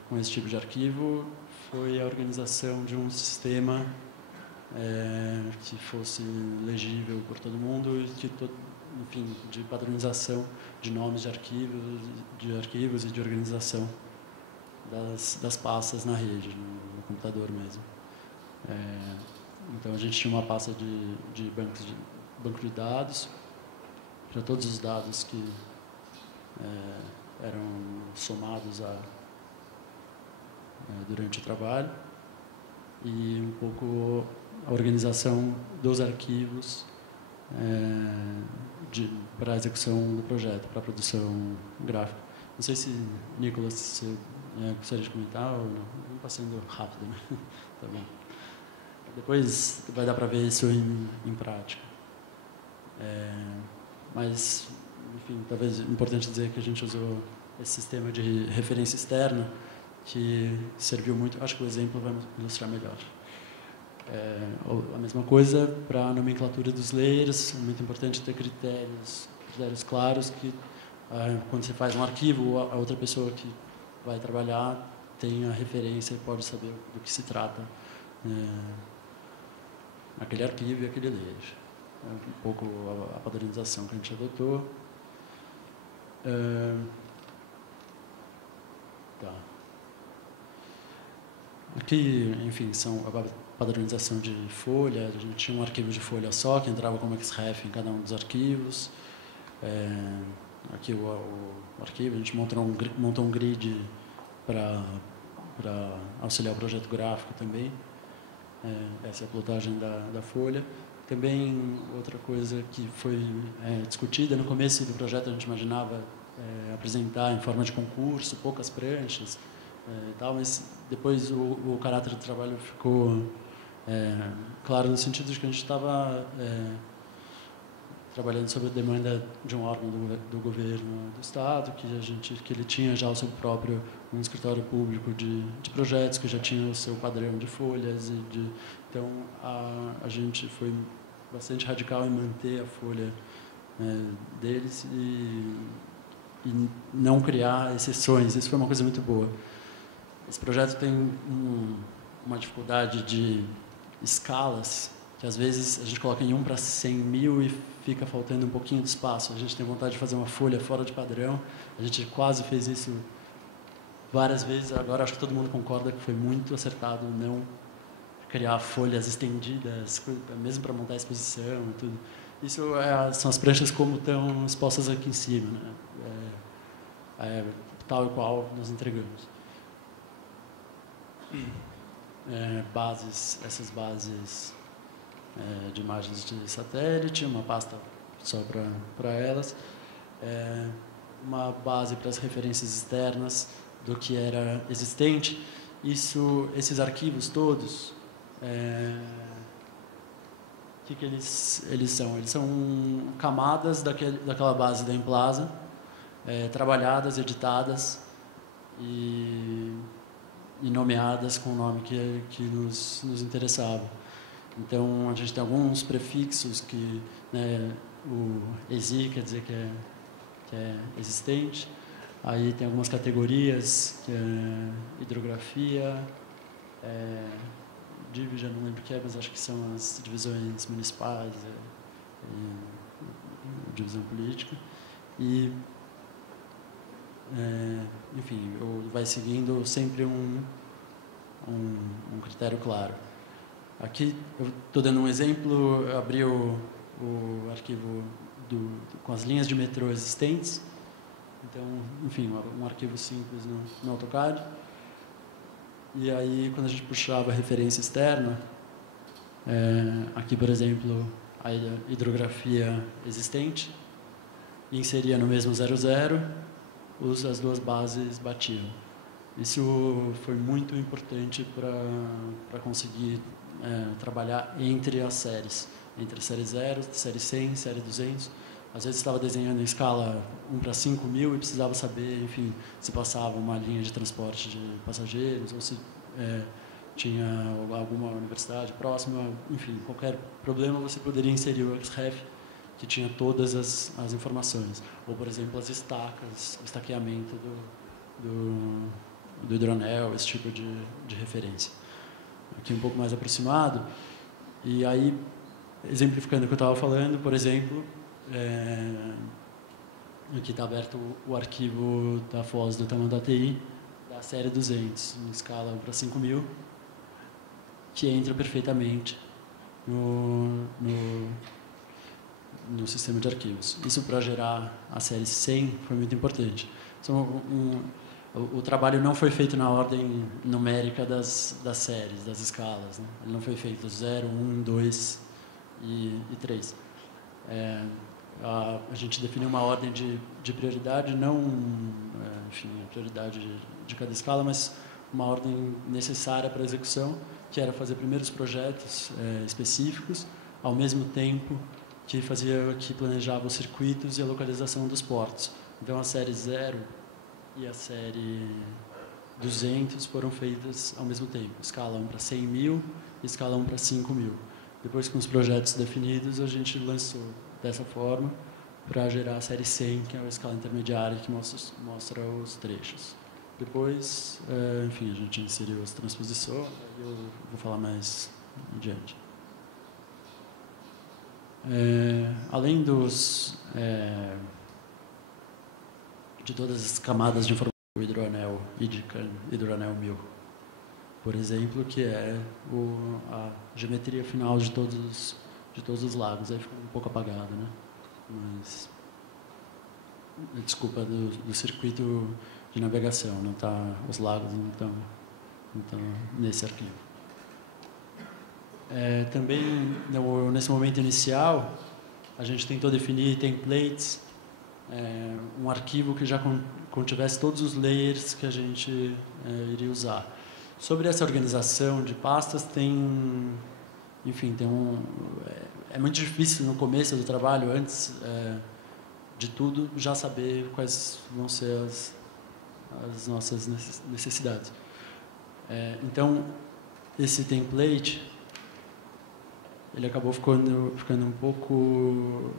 com esse tipo de arquivo foi a organização de um sistema que fosse legível por todo mundo e que, enfim, de padronização de nomes de arquivos e de organização das pastas na rede, no computador mesmo. Então, a gente tinha uma pasta de banco de dados para todos os dados que eram somados durante o trabalho e um pouco a organização dos arquivos para a execução do projeto, para a produção gráfica. Não sei se, Nicolas, você gostaria de comentar ou não? Não está sendo rápido, né? Tá bom. Depois vai dar para ver isso em prática. Mas, enfim, talvez é importante dizer que a gente usou esse sistema de referência externa que serviu muito. Acho que o exemplo vai ilustrar melhor. A mesma coisa para a nomenclatura dos layers. É muito importante ter critérios claros que, quando você faz um arquivo, a outra pessoa que vai trabalhar tem a referência e pode saber do que se trata aquele arquivo e aquele layer. É um pouco a padronização que a gente adotou. Tá. Aqui, enfim, são a padronização de folha. A gente tinha um arquivo de folha só, que entrava como XREF em cada um dos arquivos. Aqui o arquivo, a gente montou um grid para auxiliar o projeto gráfico também. Essa é a plotagem da folha. Também, outra coisa que foi discutida, no começo do projeto a gente imaginava apresentar em forma de concurso, poucas pranchas e tal, mas depois o caráter do trabalho ficou claro no sentido de que a gente estava trabalhando sob a demanda de um órgão do governo do estado, que ele tinha já o seu próprio um escritório público de projetos, que já tinha o seu padrão de folhas então a gente foi bastante radical em manter a folha deles e não criar exceções. Isso foi uma coisa muito boa. Esse projeto tem uma dificuldade de escalas, que às vezes a gente coloca em 1 para 100 mil e fica faltando um pouquinho de espaço. A gente tem vontade de fazer uma folha fora de padrão. A gente quase fez isso várias vezes. Agora acho que todo mundo concorda que foi muito acertado não criar folhas estendidas, mesmo para montar a exposição e tudo. Isso são as pranchas como estão expostas aqui em cima, né? Tal e qual nós entregamos. Essas bases de imagens de satélite, uma pasta só para elas, uma base para as referências externas do que era existente. Esses arquivos todos, o que eles são? Eles são camadas daquela base da Emplaza, trabalhadas, editadas e nomeadas com o nome que nos interessava. Então, a gente tem alguns prefixos que, né, o EXI quer dizer que é existente. Aí tem algumas categorias, que é hidrografia, DIV, já não lembro o que mas acho que são as divisões municipais, divisão política. E, enfim, vai seguindo sempre um critério claro. Aqui, eu estou dando um exemplo, eu abri o arquivo com as linhas de metrô existentes. Então, enfim, um arquivo simples no AutoCAD. E aí, quando a gente puxava a referência externa, aqui, por exemplo, a hidrografia existente, inseria no mesmo 00, as duas bases batiam. Isso foi muito importante para conseguir trabalhar entre as séries, entre a série 0, série 100, série 200. Às vezes estava desenhando em escala 1 para 5 mil e precisava saber, enfim, se passava uma linha de transporte de passageiros ou se tinha alguma universidade próxima. Enfim, qualquer problema você poderia inserir o XREF, que tinha todas as informações. Ou, por exemplo, as estacas, o estaqueamento do hidroanel, esse tipo de referência. Aqui um pouco mais aproximado. E aí, exemplificando o que eu estava falando, por exemplo, aqui está aberto o arquivo da Foz do tamanho da TI, da série 200, em escala 1 para 5 mil, que entra perfeitamente no sistema de arquivos. Isso para gerar a série 100 foi muito importante. O trabalho não foi feito na ordem numérica das séries, das escalas, né? Ele não foi feito 0, 1, 2 e 3. A gente definiu uma ordem de prioridade, não enfim, a prioridade de cada escala, mas uma ordem necessária para a execução, que era fazer primeiros projetos específicos, ao mesmo tempo que planejava os circuitos e a localização dos portos. Então, a série 0 e a série 200 foram feitas ao mesmo tempo, escala 1 para 100 mil e escala 1 para 5 mil. Depois, com os projetos definidos, a gente lançou dessa forma para gerar a série 100, que é a escala intermediária que mostra os trechos. Depois, enfim, a gente inseriu as transposições, eu vou falar mais adiante. Além de todas as camadas de informação do hidroanel, hidroanel 1000, por exemplo, que é a geometria final de todos os lagos. Aí ficou um pouco apagado, né? Mas, desculpa, do circuito de navegação, não tá, os lagos não estão nesse arquivo. Também, nesse momento inicial, a gente tentou definir templates, um arquivo que já contivesse todos os layers que a gente iria usar. Sobre essa organização de pastas, enfim, é muito difícil no começo do trabalho, antes de tudo, já saber quais vão ser as nossas necessidades. Então, esse template, ele acabou ficando um pouco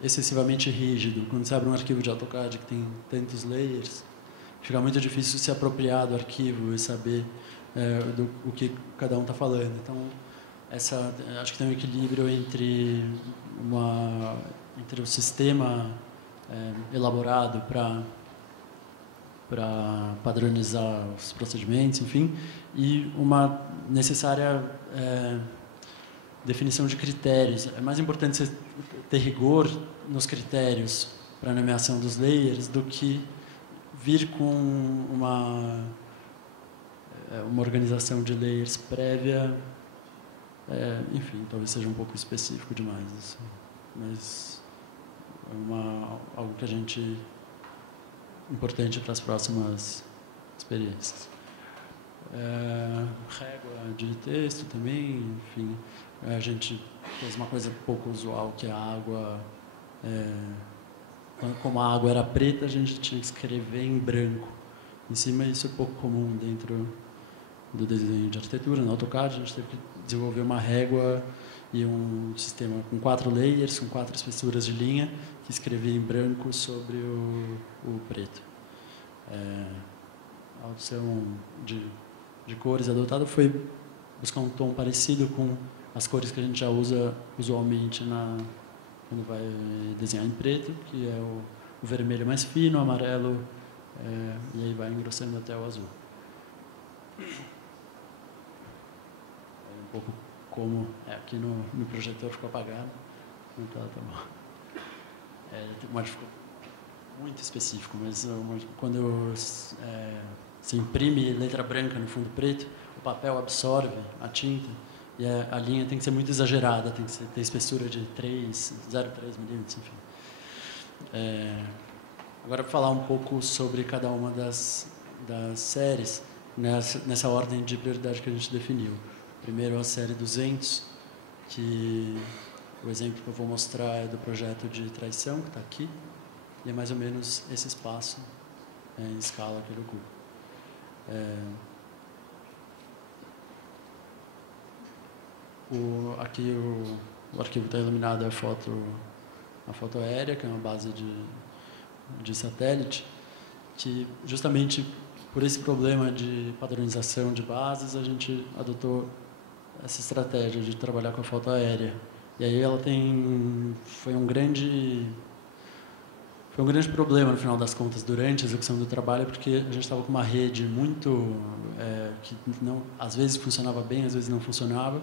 excessivamente rígido. Quando você abre um arquivo de AutoCAD que tem tantos layers, fica muito difícil se apropriar do arquivo e saber o que cada um está falando. Então, acho que tem um equilíbrio entre o sistema elaborado para padronizar os procedimentos, enfim, e uma necessária definição de critérios. É mais importante você ter rigor nos critérios para a nomeação dos layers do que vir com uma organização de layers prévia. Enfim, talvez seja um pouco específico demais, assim, mas é algo que a gente importante para as próximas experiências. Régua de texto também, enfim, a gente fez uma coisa pouco usual, que a água, como a água era preta, a gente tinha que escrever em branco em cima. Isso é pouco comum dentro do desenho de arquitetura. No AutoCAD a gente teve que desenvolver uma régua e um sistema com 4 layers, com 4 espessuras de linha, que escrevia em branco sobre o preto. A opção de cores adotada foi buscar um tom parecido com as cores que a gente já usa usualmente quando vai desenhar em preto, que é o vermelho mais fino, o amarelo, e aí vai engrossando até o azul. Um pouco como aqui no projetor ficou apagado, então tá bom. Ficou muito específico, mas quando se imprime letra branca no fundo preto, o papel absorve a tinta e a linha tem que ser muito exagerada, tem que ter espessura de 0,3 milímetros, enfim. Agora, para falar um pouco sobre cada uma das séries, nessa ordem de prioridade que a gente definiu. Primeiro, a série 200, que o exemplo que eu vou mostrar é do projeto de traição, que está aqui, e é mais ou menos esse espaço em escala que ele ocupa. Aqui o arquivo está iluminado a foto aérea, que é uma base de satélite, que justamente por esse problema de padronização de bases, a gente adotou essa estratégia de trabalhar com a foto aérea. E aí ela foi um grande problema, no final das contas, durante a execução do trabalho, porque a gente estava com uma rede muito que às vezes funcionava bem, às vezes não funcionava,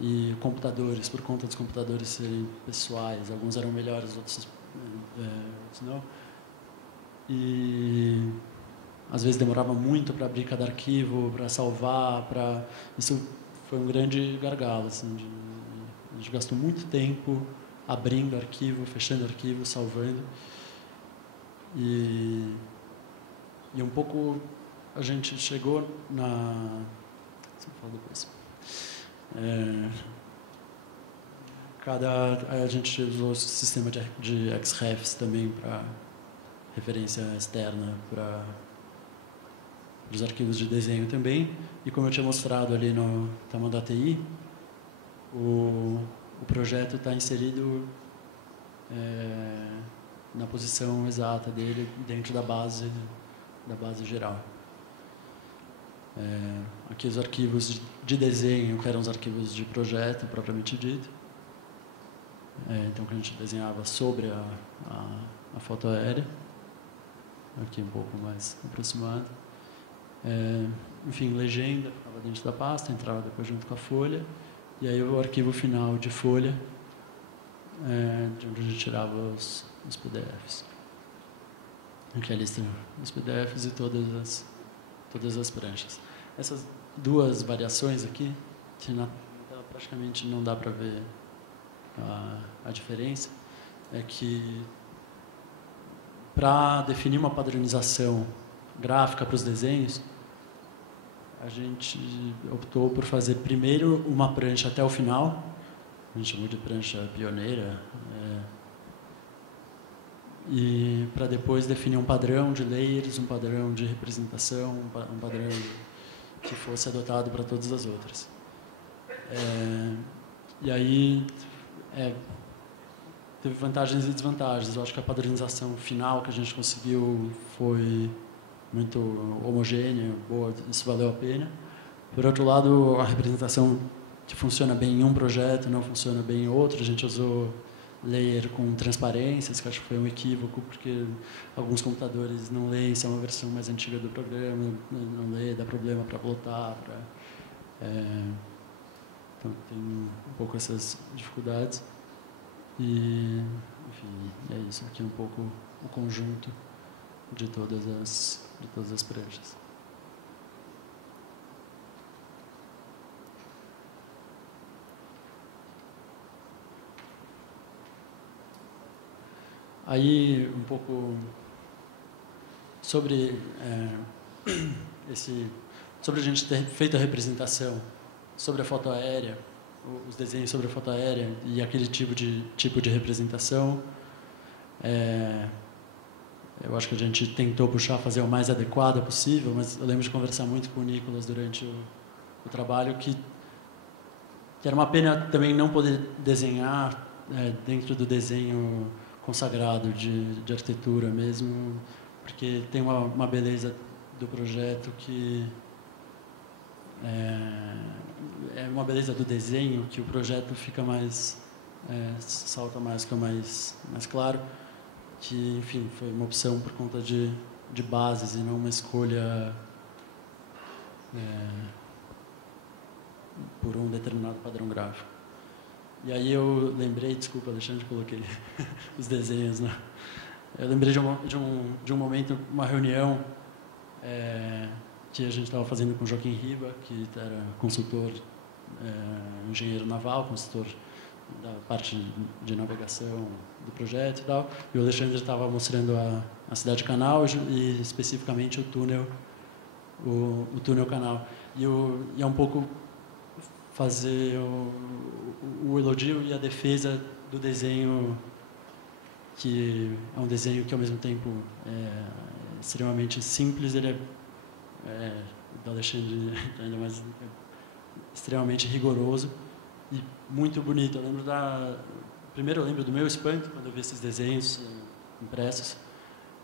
e computadores, por conta dos computadores serem pessoais, alguns eram melhores, outros não, e às vezes demorava muito para abrir cada arquivo, para salvar, isso foi um grande gargalo, assim, a gente gastou muito tempo abrindo arquivo, fechando arquivo, salvando. E um pouco a gente chegou Deixa eu falar depois. A gente usou o sistema de Xrefs também para referência externa para os arquivos de desenho também. E como eu tinha mostrado ali no tamanho da ATI, o projeto está inserido na posição exata dele dentro da base geral. Aqui os arquivos de desenho, que eram os arquivos de projeto propriamente dito, então que a gente desenhava sobre a foto aérea, aqui um pouco mais aproximado. Enfim, legenda ficava dentro da pasta, entrava depois junto com a folha, e aí o arquivo final de folha, de onde a gente tirava os PDFs. Aqui a lista dos PDFs e todas as pranchas. Essas duas variações aqui, praticamente não dá para ver a diferença, é que para definir uma padronização gráfica para os desenhos, a gente optou por fazer primeiro uma prancha até o final, a gente chamou de prancha pioneira, e para depois definir um padrão de layers, um padrão de representação, um padrão que fosse adotado para todas as outras. E aí teve vantagens e desvantagens. Eu acho que a padronização final que a gente conseguiu foi muito homogênea, boa, isso valeu a pena. Por outro lado, a representação que funciona bem em um projeto não funciona bem em outro. A gente usou layer com transparências, que acho que foi um equívoco, porque alguns computadores não leem, se é uma versão mais antiga do programa, não lê, dá problema para plotar. Então tem um pouco essas dificuldades. E, enfim, é isso. Aqui é um pouco o conjunto de todas as pranchas. Aí, um pouco sobre sobre a gente ter feito a representação sobre a foto aérea, os desenhos sobre a foto aérea e aquele tipo de representação. Eu acho que a gente tentou fazer o mais adequada possível, mas eu lembro de conversar muito com o Nicolas durante o trabalho que era uma pena também não poder desenhar dentro do desenho consagrado de arquitetura mesmo, porque tem uma beleza do projeto que é uma beleza do desenho que o projeto fica mais salta mais, fica mais claro, que enfim foi uma opção por conta de bases e não uma escolha por um determinado padrão gráfico. E aí eu lembrei, desculpa, Alexandre, coloquei os desenhos, né? Eu lembrei de um momento, uma reunião que a gente estava fazendo com o Joaquim Riba, que era consultor, engenheiro naval, consultor da parte de navegação do projeto e tal. E o Alexandre estava mostrando a cidade canal e especificamente o túnel canal. E é um pouco fazer o elogio e a defesa do desenho, que é um desenho que ao mesmo tempo é extremamente simples, ele do Alexandre ainda mais extremamente rigoroso e muito bonito. Primeiro eu lembro do meu espanto quando eu vi esses desenhos impressos,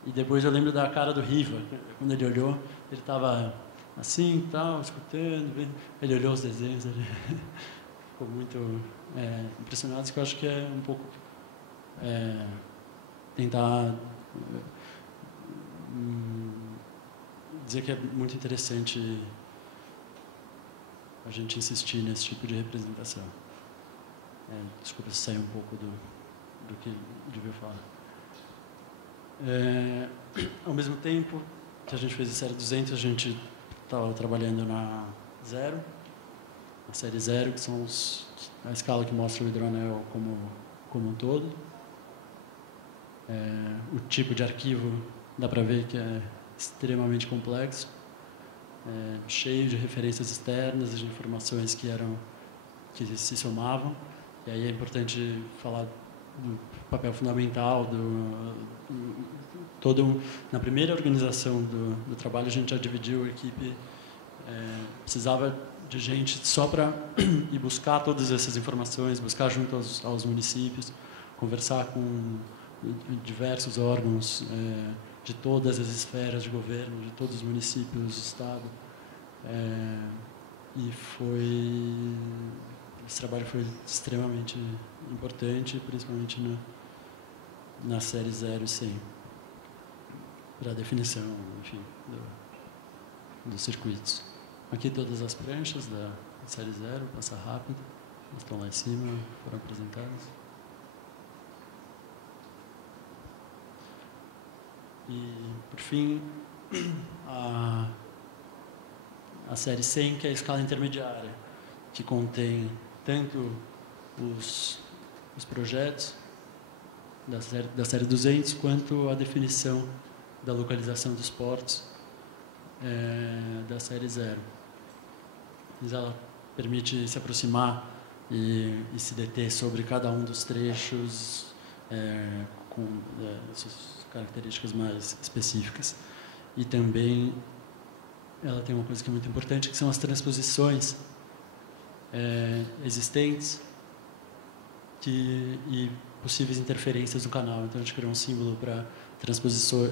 e depois eu lembro da cara do Riva, quando ele olhou, ele estava assim, tal, escutando, ele olhou os desenhos, ele ficou muito impressionado, que eu acho que é um pouco tentar dizer que é muito interessante a gente insistir nesse tipo de representação. Desculpa se sair um pouco do que devia falar. Ao mesmo tempo que a gente fez a série 200, a gente estava trabalhando na série 0, que são a escala que mostra o hidroanel como um todo. O tipo de arquivo dá para ver que é extremamente complexo, cheio de referências externas, de informações que se somavam. E aí é importante falar do papel fundamental na primeira organização do trabalho. A gente já dividiu a equipe, precisava de gente só para ir buscar todas essas informações, buscar junto aos municípios, conversar com diversos órgãos de todas as esferas de governo, de todos os municípios do estado, e esse trabalho foi extremamente importante, principalmente na série 0 e 100, para a definição, enfim, dos circuitos. Aqui todas as pranchas da série 0, passa rápido, elas estão lá em cima, foram apresentadas. E, por fim, a série 100, que é a escala intermediária, que contém tanto os projetos da série 200, quanto a definição da localização dos portos da série 0. Mas ela permite se aproximar e se deter sobre cada um dos trechos com suas características mais específicas. E também ela tem uma coisa que é muito importante, que são as transposições existentes e possíveis interferências no canal. Então a gente criou um símbolo para transposições,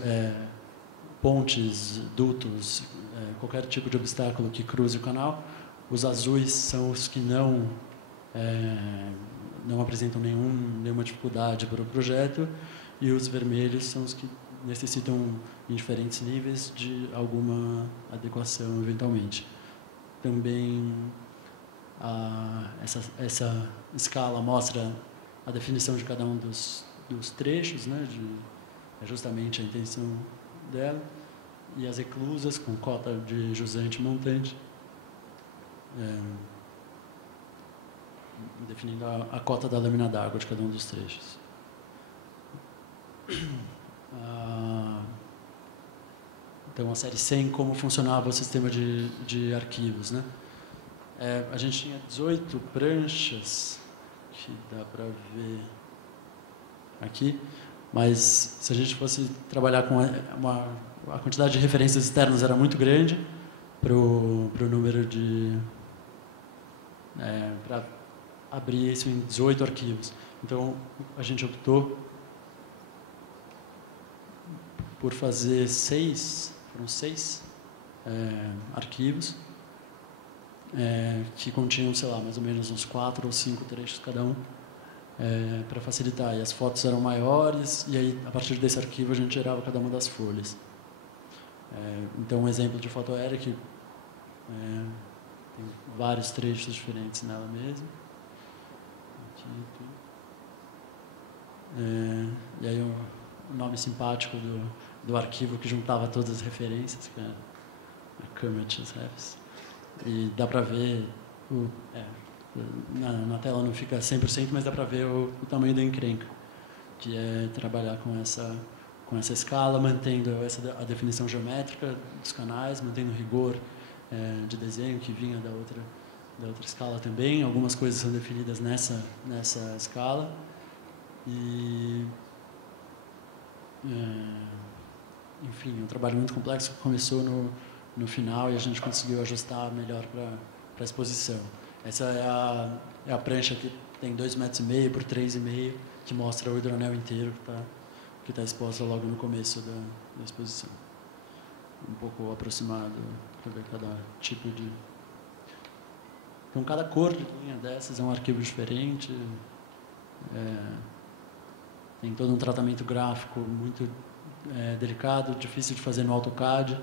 pontes, dutos, qualquer tipo de obstáculo que cruze o canal. Os azuis são os que não apresentam nenhuma dificuldade para o projeto, e os vermelhos são os que necessitam, em diferentes níveis, de alguma adequação, eventualmente. Também essa escala mostra a definição de cada um dos trechos, né, é justamente a intenção dela, e as eclusas com cota de jusante e montante, definindo a cota da lâmina d'água de cada um dos trechos. Então, a série 100, como funcionava o sistema de arquivos, né? A gente tinha 18 pranchas, que dá para ver aqui, mas se a gente fosse trabalhar com a quantidade de referências externas era muito grande para o número para abrir isso em 18 arquivos. Então, a gente optou por fazer foram seis arquivos que continham, sei lá, mais ou menos uns 4 ou 5 trechos cada um, para facilitar. E as fotos eram maiores, e aí, a partir desse arquivo, a gente gerava cada uma das folhas. Então, um exemplo de foto aérea que tem vários trechos diferentes nela mesmo. E aí, o nome simpático do arquivo que juntava todas as referências, que é a Comet Refs. E dá para ver, na tela não fica 100%, mas dá para ver o tamanho da encrenca, que é trabalhar com essa escala, mantendo a definição geométrica dos canais, mantendo o rigor de desenho que vinha da outra escala também. Algumas coisas são definidas nessa escala. E, enfim, é um trabalho muito complexo que começou no final e a gente conseguiu ajustar melhor para a exposição. Essa é a prancha que tem 2,5 metros por 3,5, que mostra o hidroanel inteiro que está exposta logo no começo da exposição. Um pouco aproximado para ver cada tipo de... Então, cada cor de linha dessas é um arquivo diferente. Tem todo um tratamento gráfico muito delicado, difícil de fazer no AutoCAD.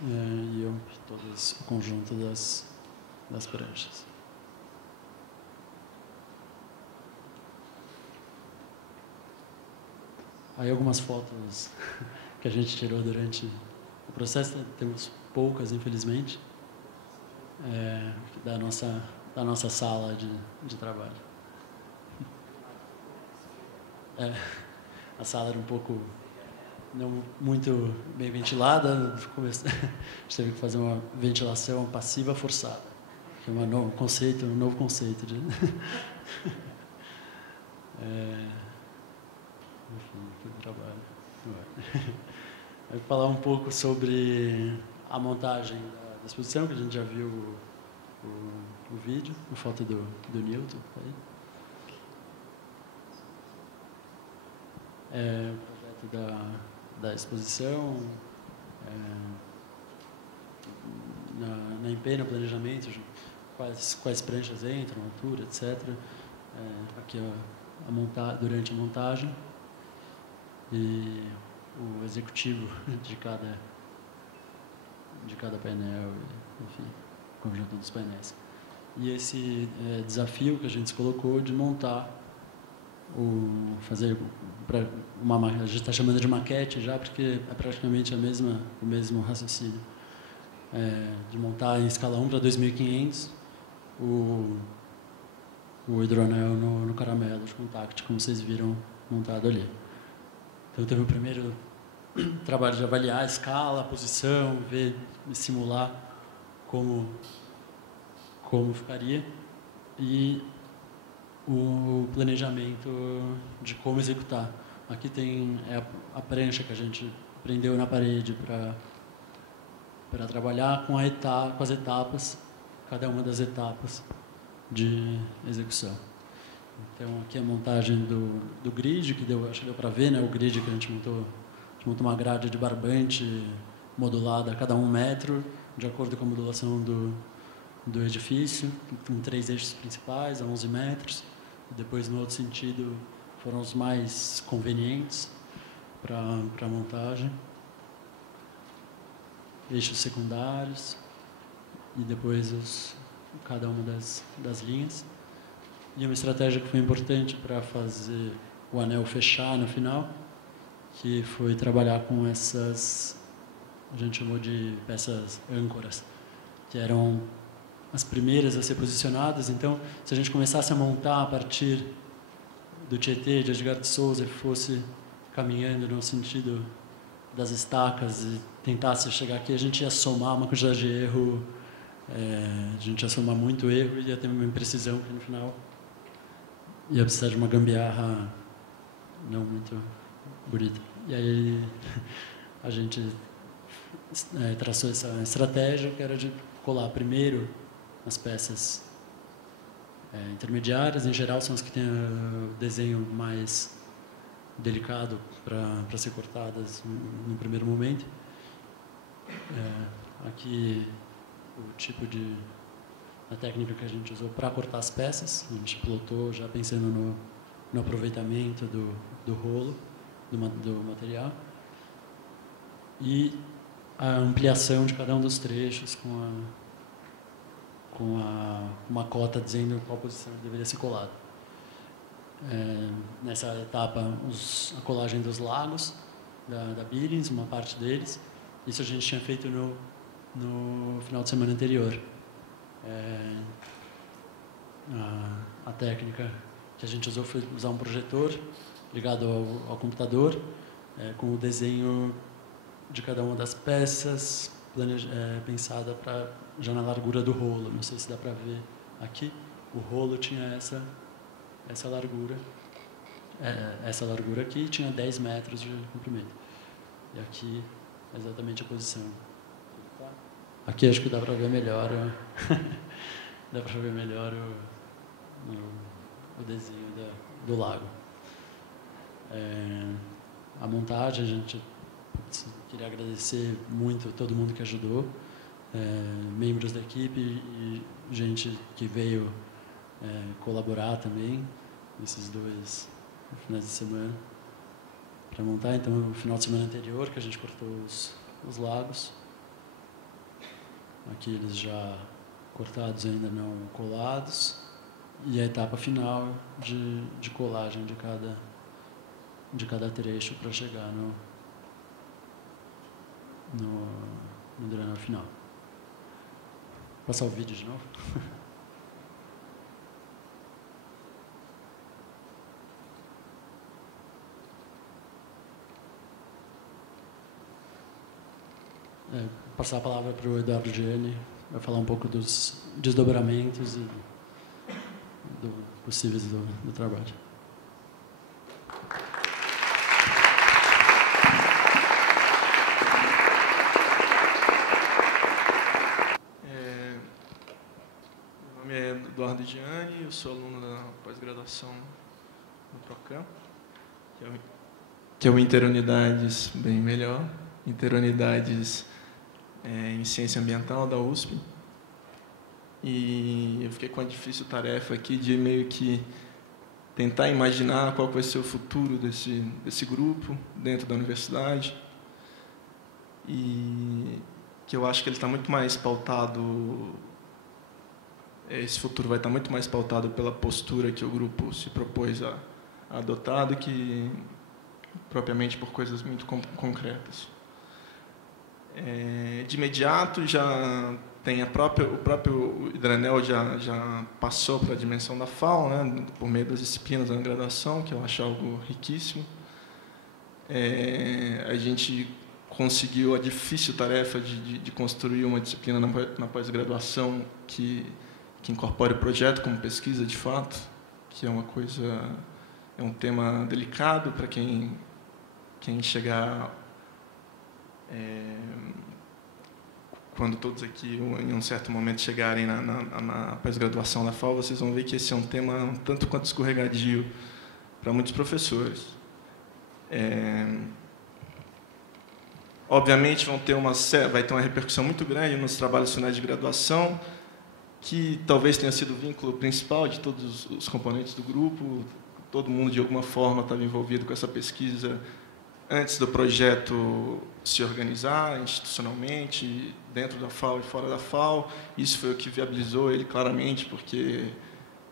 E todo o conjunto das pranchas. Aí algumas fotos que a gente tirou durante o processo, temos poucas, infelizmente, da nossa sala de trabalho. A sala era um pouco não muito bem ventilada, a gente teve que fazer uma ventilação passiva forçada, que é um novo conceito de... Enfim, que trabalho. Eu vou falar um pouco sobre a montagem da exposição, que a gente já viu o vídeo, a foto do Newton. O projeto da exposição, na empenho, no planejamento, quais pranchas entram, altura, etc. Aqui durante a montagem. E o executivo de cada painel, enfim, o conjunto dos painéis. E esse desafio que a gente se colocou de montar, fazer a gente está chamando de maquete já, porque é praticamente o mesmo raciocínio. De montar em escala 1 para 2.500 o hidroanel no caramelo de contact, como vocês viram montado ali. Então, teve o primeiro trabalho de avaliar a escala, a posição, simular como ficaria e o planejamento de como executar. Aqui tem a prancha que a gente prendeu na parede para trabalhar com as etapas, cada uma das etapas de execução. Então, aqui a montagem do grid, acho que deu para ver, né, o grid que a gente montou uma grade de barbante modulada a cada 1 metro, de acordo com a modulação do edifício, com 3 eixos principais, a 11 metros. E depois, no outro sentido, foram os mais convenientes para a montagem. Eixos secundários e depois cada uma das linhas. E uma estratégia que foi importante para fazer o anel fechar no final, que foi trabalhar com essas, a gente chamou de peças âncoras, que eram as primeiras a ser posicionadas. Então, se a gente começasse a montar a partir do Tietê, de Edgar de Souza, e fosse caminhando no sentido das estacas e tentasse chegar aqui, a gente ia somar uma quantidade de erro, a gente ia somar muito erro e ia ter uma imprecisão que no final ia precisar de uma gambiarra não muito bonita. E aí a gente traçou essa estratégia, que era de colar primeiro as peças intermediárias, em geral são as que têm o desenho mais delicado para ser cortadas no primeiro momento. Aqui o tipo a técnica que a gente usou para cortar as peças, a gente plotou já pensando no aproveitamento do rolo, do material, e a ampliação de cada um dos trechos com uma cota dizendo qual posição deveria ser colado. Nessa etapa, a colagem dos lagos da Billings, uma parte deles. Isso a gente tinha feito no final de semana anterior. A técnica que a gente usou foi usar um projetor ligado ao computador, com o desenho de cada uma das peças pensada já na largura do rolo. Não sei se dá para ver aqui. O rolo tinha essa largura. Essa largura aqui tinha 10 metros de comprimento. E aqui, exatamente a posição. Aqui acho que dá para ver melhor dá para ver melhor o desenho do lago. A montagem, a gente queria agradecer muito a todo mundo que ajudou, membros da equipe e gente que veio colaborar também nesses 2 finais de semana para montar. Então, no final de semana anterior que a gente cortou os lagos, aqui eles já cortados, ainda não colados, e a etapa final de colagem de cada trecho para chegar no granel final. Vou passar o vídeo de novo. Passar a palavra para o Eduardo Gianni, vai falar um pouco dos desdobramentos e possíveis do trabalho. Meu nome é Eduardo Gianni, eu sou aluno da pós-graduação no Procam, que é o Interunidades, bem melhor, Interunidades em Ciência Ambiental da USP. E eu fiquei com a difícil tarefa aqui de meio que tentar imaginar qual vai ser o futuro desse grupo dentro da universidade. E que eu acho que ele está muito mais pautado, esse futuro vai estar muito mais pautado pela postura que o grupo se propôs a adotar do que propriamente por coisas muito concretas. De imediato, já tem o próprio hidranel já passou para a dimensão da FAO, né, por meio das disciplinas da graduação, que eu acho algo riquíssimo. A gente conseguiu a difícil tarefa de construir uma disciplina na pós-graduação que incorpore o projeto como pesquisa de fato, que é um tema delicado para quem chegar, quando todos aqui em um certo momento chegarem na pós-graduação da FAO, vocês vão ver que esse é um tema um tanto quanto escorregadio para muitos professores. Obviamente vai ter uma repercussão muito grande nos trabalhos finais de graduação, que talvez tenha sido o vínculo principal de todos os componentes do grupo. Todo mundo, de alguma forma, estava envolvido com essa pesquisa antes do projeto se organizar institucionalmente, dentro da FAO e fora da FAO. Isso foi o que viabilizou ele claramente, porque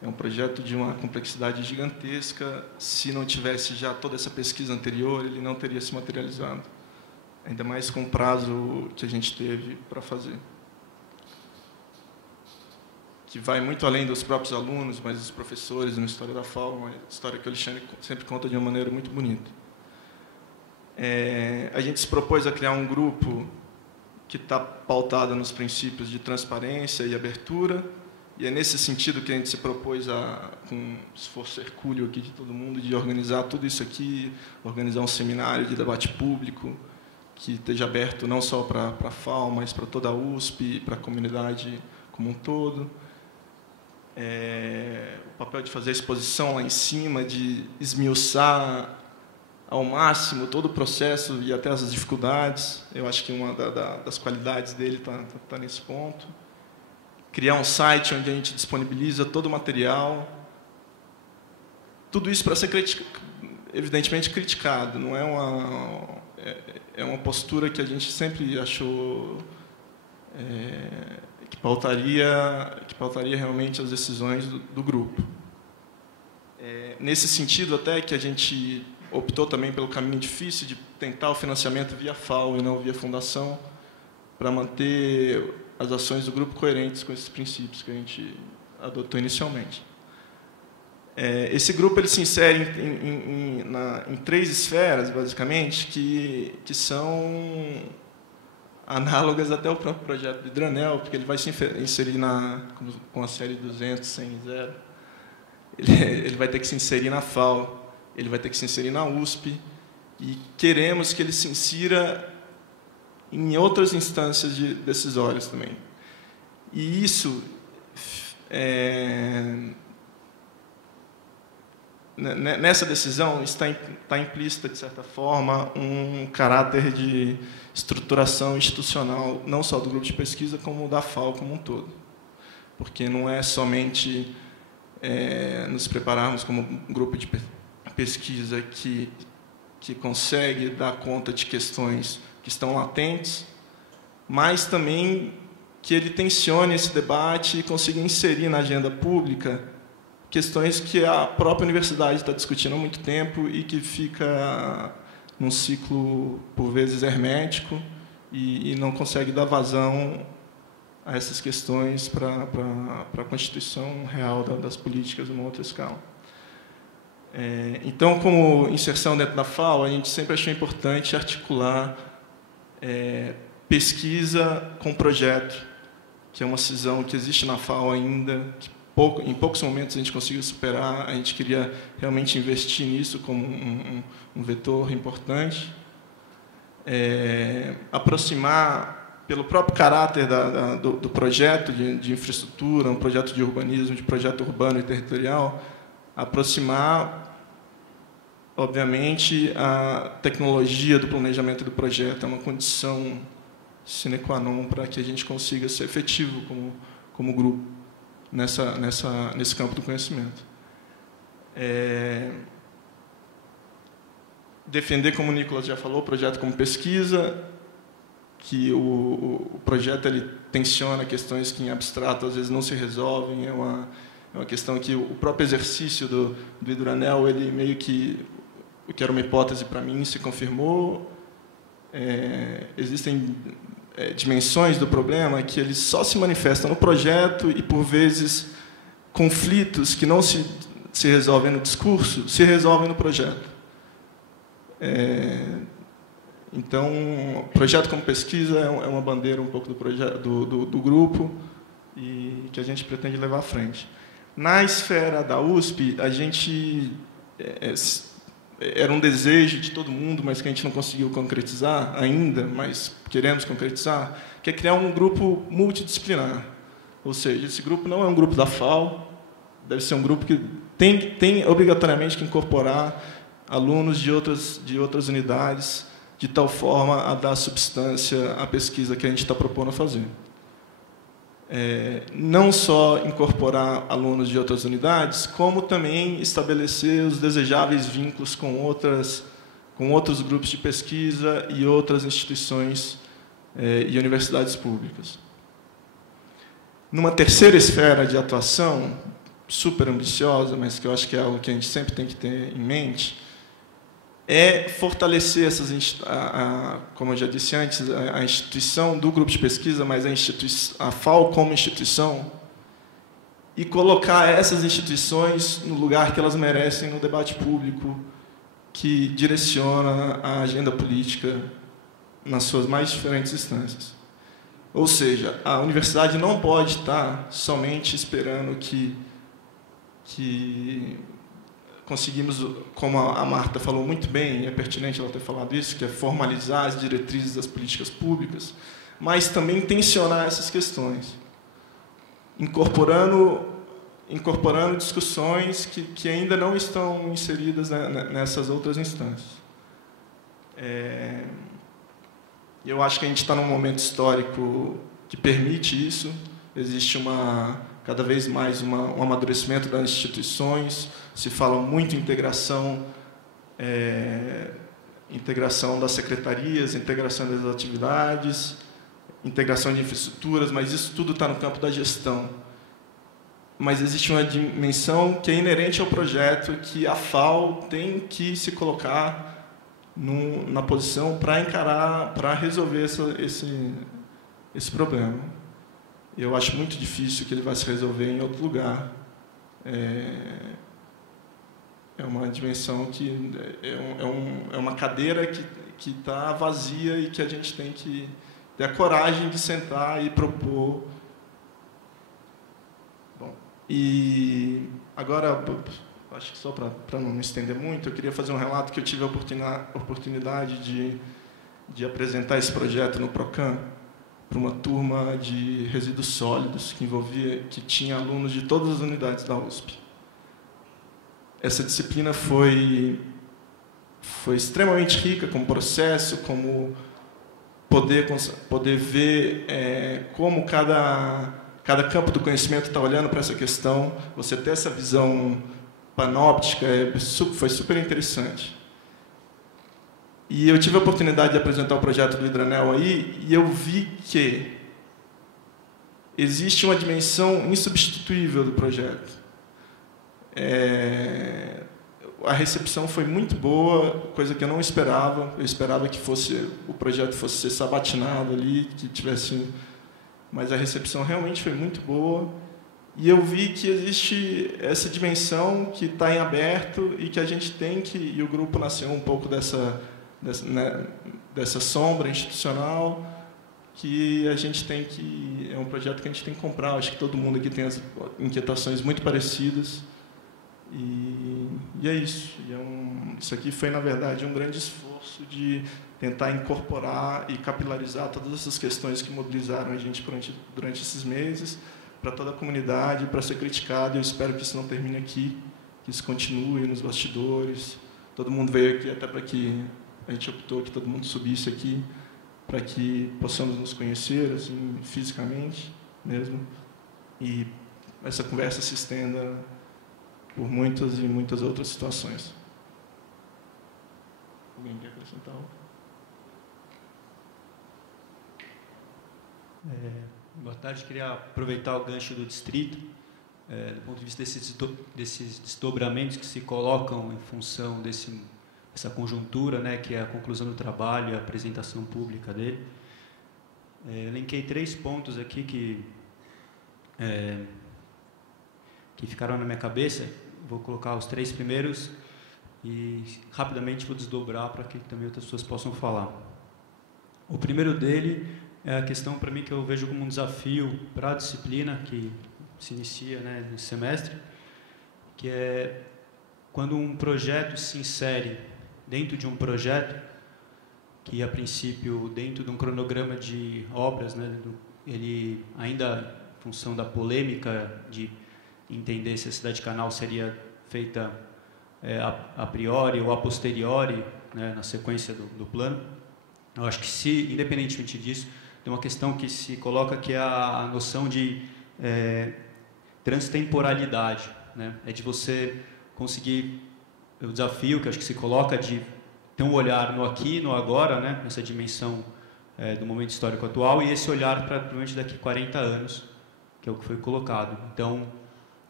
é um projeto de uma complexidade gigantesca. Se não tivesse já toda essa pesquisa anterior, ele não teria se materializado. Ainda mais com o prazo que a gente teve para fazer. Que vai muito além dos próprios alunos, mas dos professores na história da FAO, uma história que o Alexandre sempre conta de uma maneira muito bonita. A gente se propôs a criar um grupo que está pautado nos princípios de transparência e abertura, e é nesse sentido que a gente se propôs, com esforço hercúleo aqui de todo mundo, de organizar tudo isso aqui, organizar um seminário de debate público, que esteja aberto não só para a FAO, mas para toda a USP, para a comunidade como um todo. O papel de fazer a exposição lá em cima, de esmiuçar ao máximo todo o processo e até as dificuldades. Eu acho que uma das qualidades dele está nesse ponto. Criar um site onde a gente disponibiliza todo o material. Tudo isso para ser evidentemente criticado. Não é uma postura que a gente sempre achou que pautaria realmente as decisões do grupo. Nesse sentido, até que a gente optou também pelo caminho difícil de tentar o financiamento via FAO e não via fundação, para manter as ações do grupo coerentes com esses princípios que a gente adotou inicialmente. Esse grupo ele se insere em 3 esferas, basicamente, que são análogas até ao próprio projeto do Hidranel, porque ele vai se inserir com a série 200, 100 e 0. Ele vai ter que se inserir na FAO, ele vai ter que se inserir na USP, e queremos que ele se insira em outras instâncias decisórias também. E isso nessa decisão está implícita, de certa forma, um caráter de estruturação institucional, não só do grupo de pesquisa, como da FAO como um todo. Porque não é somente nos prepararmos como um grupo de pesquisa que consegue dar conta de questões que estão latentes, mas também que ele tensione esse debate e consiga inserir na agenda pública questões que a própria universidade está discutindo há muito tempo e que fica num ciclo, por vezes, hermético e não consegue dar vazão a essas questões para a constituição real das políticas numa outra escala. Então, como inserção dentro da FAO, a gente sempre achou importante articular pesquisa com projeto, que é uma cisão que existe na FAO ainda, que em poucos momentos a gente conseguiu superar. A gente queria realmente investir nisso como um vetor importante. Aproximar, pelo próprio caráter do projeto de infraestrutura, um projeto de urbanismo, de projeto urbano e territorial, aproximar, obviamente, a tecnologia do planejamento do projeto. É uma condição sine qua non para que a gente consiga ser efetivo como grupo nesse campo do conhecimento. Defender, como o Nicolas já falou, o projeto como pesquisa, que o projeto ele tensiona questões que em abstrato às vezes não se resolvem. É uma questão que o próprio exercício do Hidranel, ele meio que, o que era uma hipótese para mim, se confirmou. Existem dimensões do problema que eles só se manifestam no projeto e, por vezes, conflitos que não se resolvem no discurso se resolvem no projeto. Então, projeto como pesquisa é uma bandeira um pouco do grupo e que a gente pretende levar à frente. Na esfera da USP, a gente era um desejo de todo mundo, mas que a gente não conseguiu concretizar ainda, mas queremos concretizar, que é criar um grupo multidisciplinar. Ou seja, esse grupo não é um grupo da FAO, deve ser um grupo que tem obrigatoriamente que incorporar alunos de outras unidades, de tal forma a dar substância à pesquisa que a gente está propondo fazer. Não só incorporar alunos de outras unidades, como também estabelecer os desejáveis vínculos com outros grupos de pesquisa e outras instituições e universidades públicas. Numa terceira esfera de atuação, super ambiciosa, mas que eu acho que é algo que a gente sempre tem que ter em mente, é fortalecer como eu já disse antes, a instituição do grupo de pesquisa, mas a FAO como instituição, e colocar essas instituições no lugar que elas merecem no debate público, que direciona a agenda política nas suas mais diferentes instâncias. Ou seja, a universidade não pode estar somente esperando que conseguimos, como a Marta falou muito bem, e é pertinente ela ter falado isso, que é formalizar as diretrizes das políticas públicas, mas também tensionar essas questões, incorporando discussões que ainda não estão inseridas nessas outras instâncias. Eu acho que a gente está num momento histórico que permite isso. Existe cada vez mais um amadurecimento das instituições. Se fala muito em integração das secretarias, integração das atividades, integração de infraestruturas, mas isso tudo está no campo da gestão. Mas existe uma dimensão que é inerente ao projeto, que a FAO tem que se colocar na posição para encarar, para resolver esse problema. Eu acho muito difícil que ele vai se resolver em outro lugar. É uma dimensão que é uma cadeira que está vazia e que a gente tem que ter a coragem de sentar e propor. Bom, e agora, acho que só para não me estender muito, eu queria fazer um relato que eu tive a oportunidade de apresentar esse projeto no Procam para uma turma de resíduos sólidos que tinha alunos de todas as unidades da USP. Essa disciplina foi extremamente rica como processo, como poder ver como cada campo do conhecimento está olhando para essa questão. Você ter essa visão panóptica foi super interessante. E eu tive a oportunidade de apresentar o projeto do Hidranel aí, e eu vi que existe uma dimensão insubstituível do projeto. A recepção foi muito boa, coisa que eu não esperava. Eu esperava que o projeto fosse ser sabatinado ali, que tivesse... Mas a recepção realmente foi muito boa. E eu vi que existe essa dimensão que está em aberto e que a gente tem que... E o grupo nasceu um pouco dessa sombra institucional, que a gente tem que... É um projeto que a gente tem que comprar. Acho que todo mundo aqui tem as inquietações muito parecidas. E é isso. Isso aqui foi, na verdade, um grande esforço de tentar incorporar e capilarizar todas essas questões que mobilizaram a gente durante esses meses, para toda a comunidade, para ser criticado. Eu espero que isso não termine aqui, que isso continue nos bastidores. Todo mundo veio aqui até para que a gente optou que todo mundo subisse aqui, para que possamos nos conhecer assim, fisicamente mesmo, e essa conversa se estenda por muitas e muitas outras situações. Alguém quer acrescentar algo? Boa tarde. Queria aproveitar o gancho do distrito, do ponto de vista desses desdobramentos que se colocam em função dessa conjuntura, né, que é a conclusão do trabalho e a apresentação pública dele. Elenquei 3 pontos aqui que ficaram na minha cabeça. Vou colocar os 3 primeiros e rapidamente vou desdobrar para que também outras pessoas possam falar. O primeiro dele é a questão, para mim, que eu vejo como um desafio para a disciplina que se inicia, né, nesse semestre, que é quando um projeto se insere dentro de um projeto, que a princípio, dentro de um cronograma de obras, né, ele ainda, em função da polêmica de entender se a cidade canal seria feita a priori ou a posteriori, né, na sequência do plano, eu acho que, se, independentemente disso, tem uma questão que se coloca, que é a noção de transtemporalidade, né? É de você conseguir, o desafio que acho que se coloca de ter um olhar no aqui, no agora, né? Nessa dimensão do momento histórico atual, e esse olhar para provavelmente daqui a 40 anos, que é o que foi colocado. Então,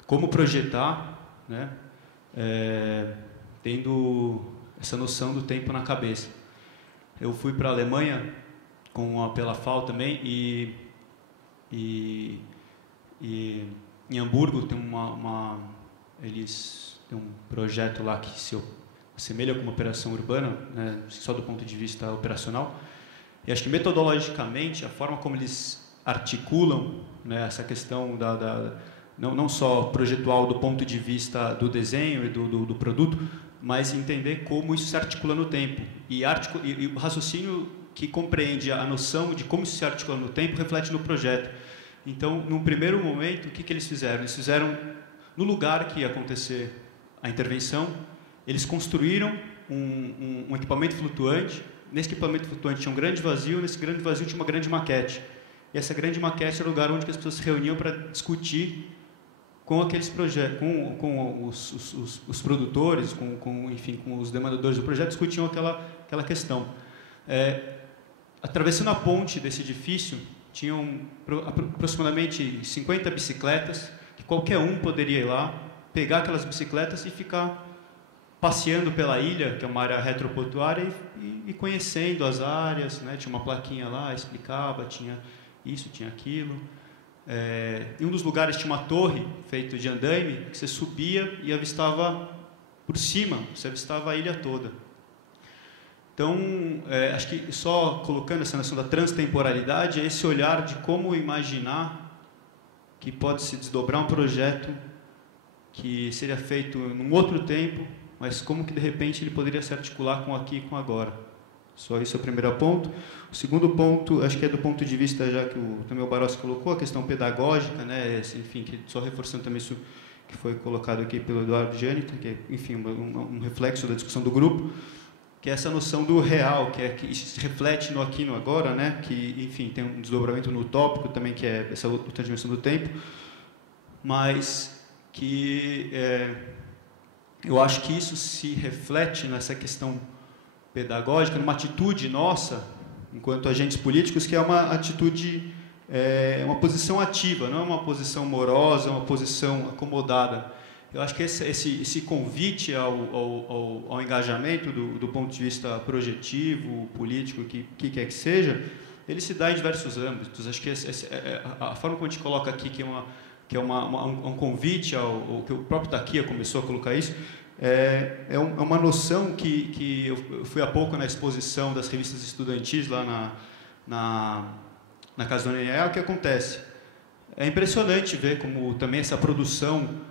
como projetar, né? Tendo essa noção do tempo na cabeça. Eu fui para a Alemanha pela FAO também, e em Hamburgo tem eles têm um projeto lá que se assemelha com uma operação urbana, né, só do ponto de vista operacional. E acho que metodologicamente a forma como eles articulam, né, essa questão não só projetual do ponto de vista do desenho e do produto, mas entender como isso se articula no tempo. E o raciocínio que compreende a noção de como isso se articula no tempo reflete no projeto. Então, num primeiro momento, o que eles fizeram? Eles fizeram, no lugar que ia acontecer a intervenção, eles construíram um equipamento flutuante. Nesse equipamento flutuante tinha um grande vazio, nesse grande vazio tinha uma grande maquete. E essa grande maquete era o lugar onde as pessoas se reuniam para discutir com aqueles projetos, com os produtores, enfim, com os demandadores do projeto, discutiam aquela questão. Atravessando a ponte desse edifício, tinham aproximadamente 50 bicicletas, que qualquer um poderia ir lá, pegar aquelas bicicletas e ficar passeando pela ilha, que é uma área retroportuária, e conhecendo as áreas, né? Tinha uma plaquinha lá, explicava, tinha isso, tinha aquilo. Em um dos lugares tinha uma torre feita de andaime, que você subia e avistava por cima, você avistava a ilha toda. Então, acho que só colocando essa noção da transtemporalidade, é esse olhar de como imaginar que pode se desdobrar um projeto que seria feito num outro tempo, mas como que de repente ele poderia se articular com aqui e com agora. Só isso é o primeiro ponto. O segundo ponto, acho que é do ponto de vista, já que também o Barossi colocou, a questão pedagógica, né? Enfim, que só reforçando também isso que foi colocado aqui pelo Eduardo Gianni, que é, enfim, um reflexo da discussão do grupo, que é essa noção do real, que se reflete no aqui e no agora, né? Que, enfim, tem um desdobramento no utópico também, que é essa outra dimensão do tempo, mas que eu acho que isso se reflete nessa questão pedagógica, numa atitude nossa, enquanto agentes políticos, que é uma atitude, uma posição ativa, não é uma posição morosa, uma posição acomodada. Eu acho que esse convite ao engajamento do ponto de vista projetivo, político, que quer que seja, ele se dá em diversos âmbitos. Acho que a forma como a gente coloca aqui, que é um convite, que o próprio Taquia começou a colocar isso, é uma noção que eu fui há pouco na exposição das revistas estudantis lá na Casa do Daniel. O que acontece? É impressionante ver como também essa produção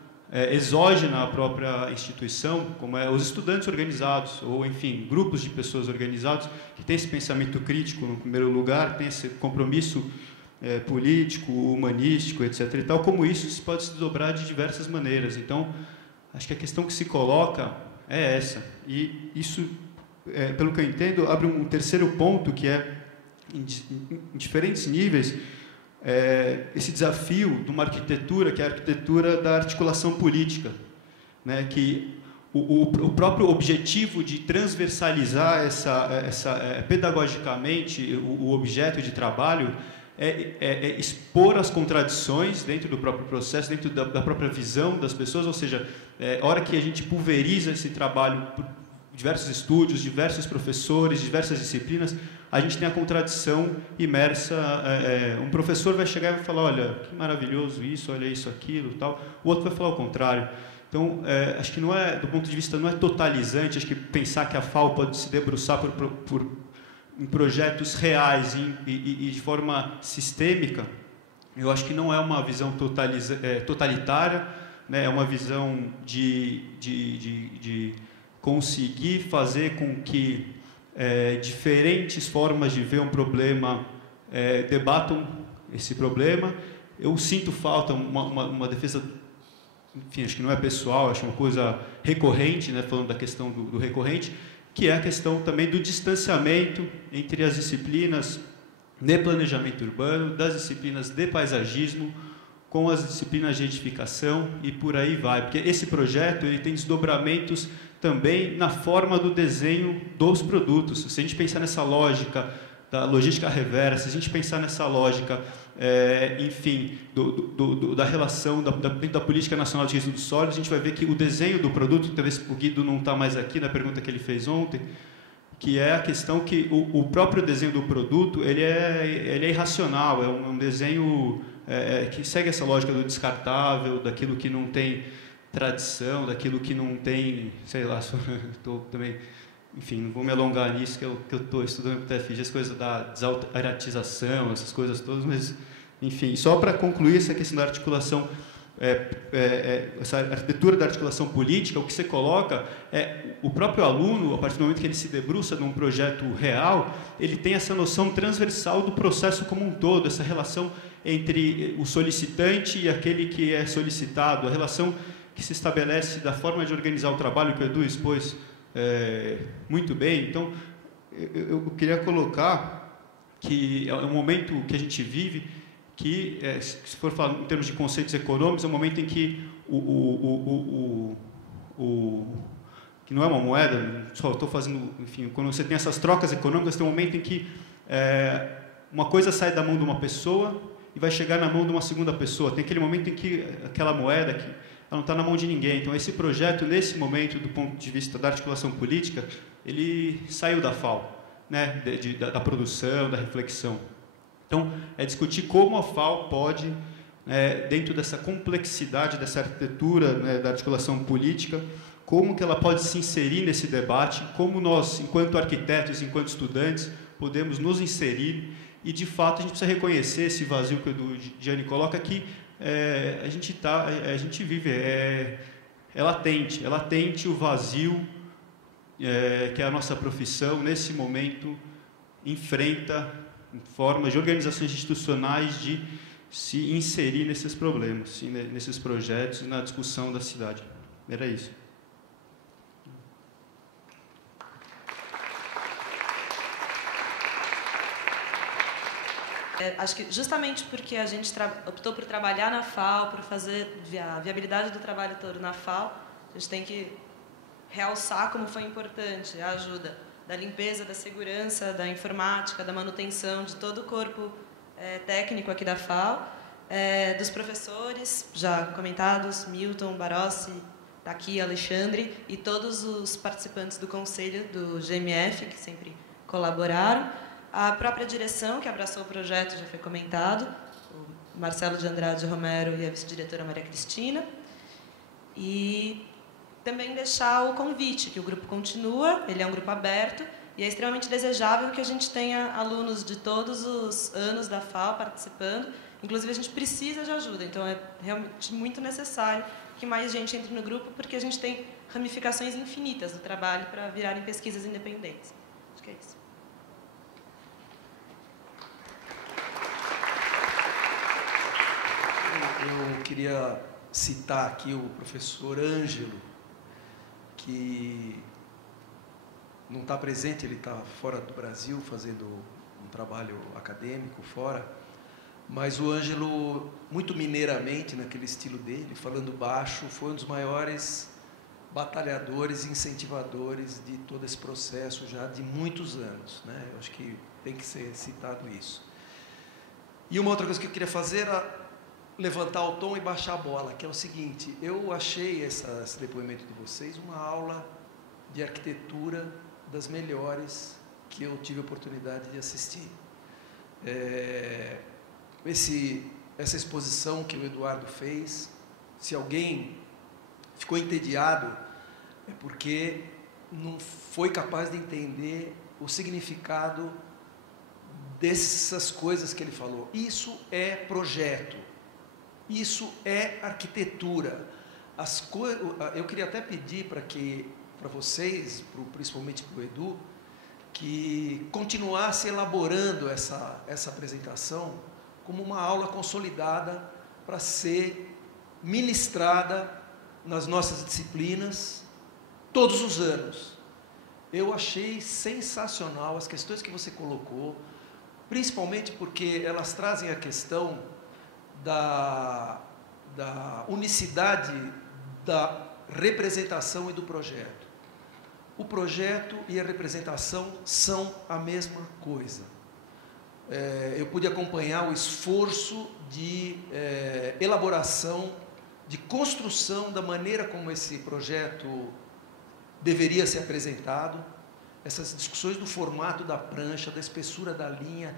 exógena à própria instituição, como os estudantes organizados, ou, enfim, grupos de pessoas organizados, que têm esse pensamento crítico, no primeiro lugar, tem esse compromisso político, humanístico, etc. e tal, como isso pode se desdobrar de diversas maneiras. Então, acho que a questão que se coloca é essa. E isso, pelo que eu entendo, abre um terceiro ponto, que é, em diferentes níveis, esse desafio de uma arquitetura, que é a arquitetura da articulação política, né? Que o próprio objetivo de transversalizar pedagogicamente o objeto de trabalho é expor as contradições dentro do próprio processo, dentro da própria visão das pessoas, ou seja, a hora que a gente pulveriza esse trabalho por diversos estúdios, diversos professores, diversas disciplinas, a gente tem a contradição imersa. Um professor vai chegar e vai falar, olha, que maravilhoso isso, olha isso, aquilo, tal. O outro vai falar o contrário. Então, acho que do ponto de vista, não é totalizante, acho que pensar que a FAO pode se debruçar em projetos reais e de forma sistêmica, eu acho que não é uma visão totalitária, né? É uma visão de conseguir fazer com que diferentes formas de ver um problema debatam esse problema. Eu sinto falta uma defesa, enfim, acho que não é pessoal, acho uma coisa recorrente, né? Falando da questão do recorrente, que é a questão também do distanciamento entre as disciplinas de planejamento urbano, das disciplinas de paisagismo, com as disciplinas de edificação e por aí vai. Porque esse projeto ele tem desdobramentos também na forma do desenho dos produtos. Se a gente pensar nessa lógica da logística reversa, se a gente pensar nessa lógica, enfim, da relação da política nacional de resíduos sólidos, a gente vai ver que o desenho do produto, talvez o Guido não está mais aqui na pergunta que ele fez ontem, que é a questão que o próprio desenho do produto ele é irracional, é um desenho que segue essa lógica do descartável, daquilo que não tem tradição, daquilo que não tem, sei lá, estou também, enfim, não vou me alongar nisso, que eu estou estudando para o TFG, as coisas da desautoratização, essas coisas todas, mas, enfim, só para concluir essa questão da articulação, essa arquitetura da articulação política, o que você coloca é o próprio aluno, a partir do momento que ele se debruça num projeto real, ele tem essa noção transversal do processo como um todo, essa relação entre o solicitante e aquele que é solicitado, a relação que se estabelece da forma de organizar o trabalho, que o Edu expôs muito bem. Então, eu queria colocar que é um momento que a gente vive que, se for falar em termos de conceitos econômicos, é um momento em que que não é uma moeda, só estou fazendo, enfim, quando você tem essas trocas econômicas, tem um momento em que uma coisa sai da mão de uma pessoa e vai chegar na mão de uma segunda pessoa. Tem aquele momento em que aquela moeda ela não está na mão de ninguém. Então, esse projeto, nesse momento, do ponto de vista da articulação política, ele saiu da FAO, né, da produção, da reflexão. Então, é discutir como a FAO pode, dentro dessa complexidade, dessa arquitetura, né, da articulação política, como que ela pode se inserir nesse debate, como nós, enquanto arquitetos, enquanto estudantes, podemos nos inserir e, de fato, a gente precisa reconhecer esse vazio que o Gianni coloca aqui. A gente vive, é latente o vazio que a nossa profissão, nesse momento, enfrenta em formas de organizações institucionais de se inserir nesses problemas, nesses projetos e na discussão da cidade. Era isso. Acho que justamente porque a gente optou por trabalhar na FAO, por fazer a viabilidade do trabalho todo na FAO, a gente tem que realçar como foi importante a ajuda da limpeza, da segurança, da informática, da manutenção de todo o corpo técnico aqui da FAO, dos professores já comentados, Milton, Barossi, tá aqui, Alexandre, e todos os participantes do conselho do GMF, que sempre colaboraram, a própria direção, que abraçou o projeto, já foi comentado, o Marcelo de Andrade Romero e a vice-diretora Maria Cristina. E também deixar o convite, que o grupo continua, ele é um grupo aberto, e é extremamente desejável que a gente tenha alunos de todos os anos da FAO participando. Inclusive, a gente precisa de ajuda, então é realmente muito necessário que mais gente entre no grupo, porque a gente tem ramificações infinitas do trabalho para virarem pesquisas independentes. Acho que é isso. Eu queria citar aqui o professor Ângelo, que não está presente, ele está fora do Brasil fazendo um trabalho acadêmico fora, mas o Ângelo, muito mineiramente, naquele estilo dele, falando baixo, foi um dos maiores batalhadores e incentivadores de todo esse processo já de muitos anos, né? Eu acho que tem que ser citado isso. E uma outra coisa que eu queria fazer era levantar o tom e baixar a bola, que é o seguinte: eu achei esse depoimento de vocês uma aula de arquitetura das melhores que eu tive a oportunidade de assistir. Essa exposição que o Eduardo fez, se alguém ficou entediado, é porque não foi capaz de entender o significado dessas coisas que ele falou. Isso é projeto, isso é arquitetura. Eu queria até pedir para vocês, principalmente para o Edu, que continuasse elaborando essa apresentação como uma aula consolidada para ser ministrada nas nossas disciplinas todos os anos. Eu achei sensacional as questões que você colocou, principalmente porque elas trazem a questão da unicidade da representação e do projeto. O projeto e a representação são a mesma coisa. Eu pude acompanhar o esforço de elaboração, de construção da maneira como esse projeto deveria ser apresentado, essas discussões do formato da prancha, da espessura da linha,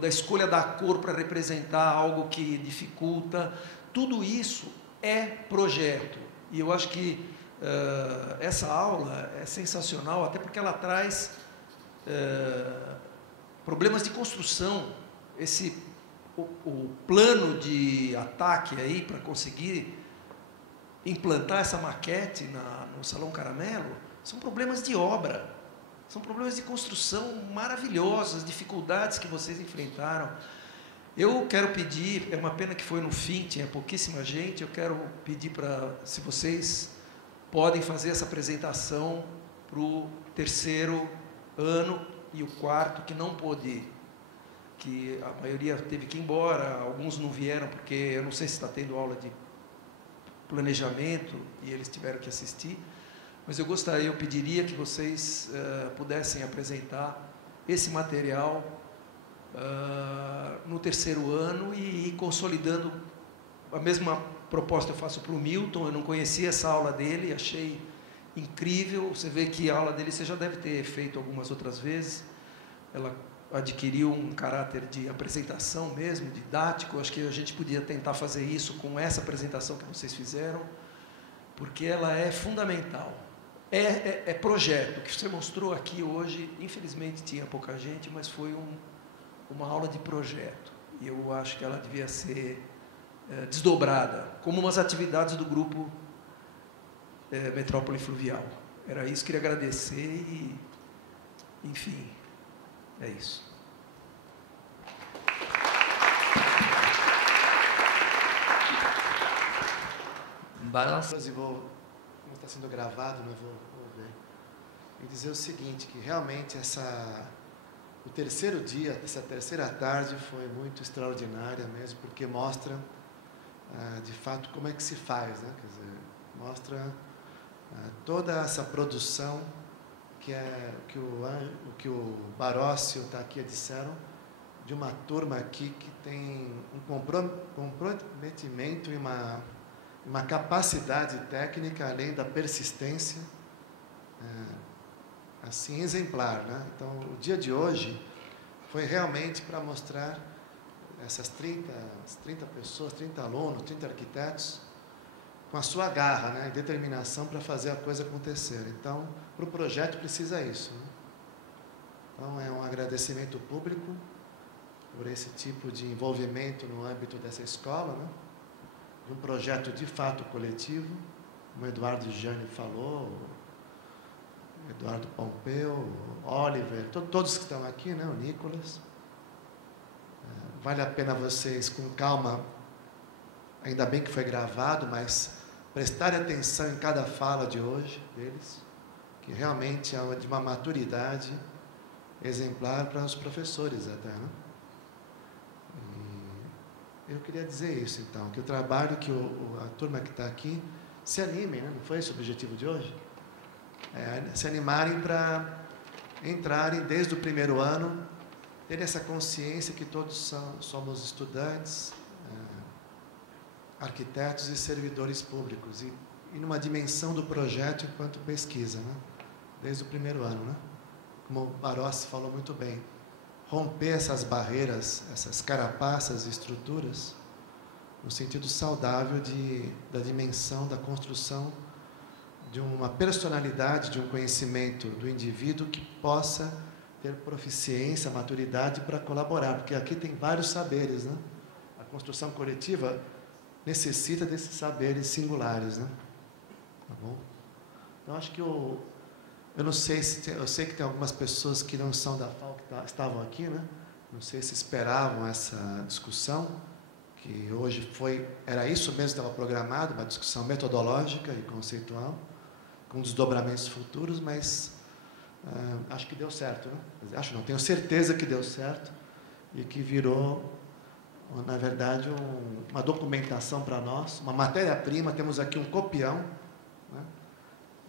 da escolha da cor para representar algo que dificulta, tudo isso é projeto. E eu acho que essa aula é sensacional, até porque ela traz problemas de construção, o plano de ataque aí para conseguir implantar essa maquete no Salão Caramelo, são problemas de obra, são problemas de construção maravilhosos, as dificuldades que vocês enfrentaram. Eu quero pedir, é uma pena que foi no fim, tinha pouquíssima gente, eu quero pedir se vocês podem fazer essa apresentação para o terceiro ano e o quarto, que não pôde, que a maioria teve que ir embora, alguns não vieram, porque eu não sei se está tendo aula de planejamento e eles tiveram que assistir, mas eu pediria que vocês pudessem apresentar esse material no terceiro ano e ir consolidando. A mesma proposta eu faço para o Milton. Eu não conhecia essa aula dele, achei incrível. Você vê que a aula dele você já deve ter feito algumas outras vezes. Ela adquiriu um caráter de apresentação mesmo, didático. Acho que a gente podia tentar fazer isso com essa apresentação que vocês fizeram, porque ela é fundamental. É projeto. O que você mostrou aqui hoje, infelizmente tinha pouca gente, mas foi uma aula de projeto. E eu acho que ela devia ser desdobrada, como umas atividades do grupo Metrópole Fluvial. Era isso, queria agradecer e, enfim, é isso. Como está sendo gravado, né, vou ver. E dizer o seguinte, que realmente o terceiro dia, essa terceira tarde foi muito extraordinária mesmo, porque mostra, de fato, como é que se faz, né? Quer dizer, mostra toda essa produção o que o Barossi e o Takia disseram, de uma turma aqui que tem um comprometimento e uma capacidade técnica, além da persistência, assim, exemplar, né? Então, o dia de hoje foi realmente para mostrar essas 30 pessoas, 30 alunos, 30 arquitetos, com a sua garra, né, e determinação para fazer a coisa acontecer. Então, para o projeto precisa isso, né? Então, é um agradecimento público por esse tipo de envolvimento no âmbito dessa escola, né? De um projeto de fato coletivo, como o Eduardo Gianni falou, o Eduardo Pompeu, o Oliver, todos que estão aqui, né? O Nicolas. Vale a pena vocês, com calma, ainda bem que foi gravado, mas prestarem atenção em cada fala de hoje deles, que realmente é de uma maturidade exemplar para os professores até, né? E eu queria dizer isso, então, que o trabalho que a turma que está aqui se animem, né? Não foi esse o objetivo de hoje? Se animarem para entrarem desde o primeiro ano, terem essa consciência que todos somos estudantes, arquitetos e servidores públicos, e numa dimensão do projeto enquanto pesquisa, né? Desde o primeiro ano, né? Como o Barossi falou muito bem, romper essas barreiras, essas carapaças e estruturas, no sentido saudável da dimensão da construção de uma personalidade, de um conhecimento do indivíduo que possa ter proficiência, maturidade para colaborar, porque aqui tem vários saberes, né? A construção coletiva necessita desses saberes singulares, né? Tá bom? Então, acho que eu não sei se eu sei que tem algumas pessoas que não são da FAO que estavam aqui, né? Não sei se esperavam essa discussão, que hoje era isso mesmo que estava programado, uma discussão metodológica e conceitual, com desdobramentos futuros, mas acho que deu certo, né? Acho não, tenho certeza que deu certo e que virou, na verdade, uma documentação para nós, uma matéria-prima. Temos aqui um copião, né,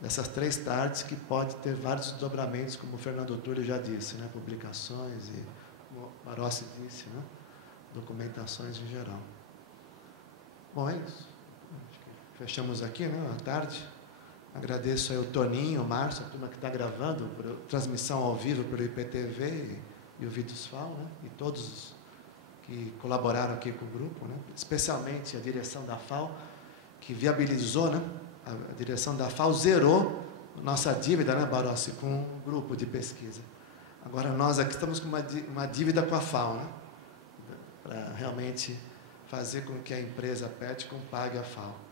dessas 3 tardes, que pode ter vários desdobramentos, como o Fernando Túlio já disse, né, publicações e, como o Barossi disse, né, documentações em geral. Bom, é isso. Acho que fechamos aqui, né, a tarde. Agradeço aí o Toninho, o Márcio, a turma que está gravando, transmissão ao vivo pelo IPTV e o Vitusfal, né, e todos que colaboraram aqui com o grupo, né, especialmente a direção da FAO, que viabilizou, né, a direção da FAO zerou nossa dívida, né, Barossi, com um grupo de pesquisa. Agora nós aqui estamos com uma dívida com a FAO, né, para realmente fazer com que a empresa Petcom pague a FAO.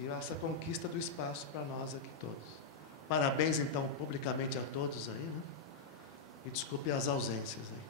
E essa conquista do espaço para nós aqui todos. Parabéns, então, publicamente a todos aí, né? E desculpe as ausências aí.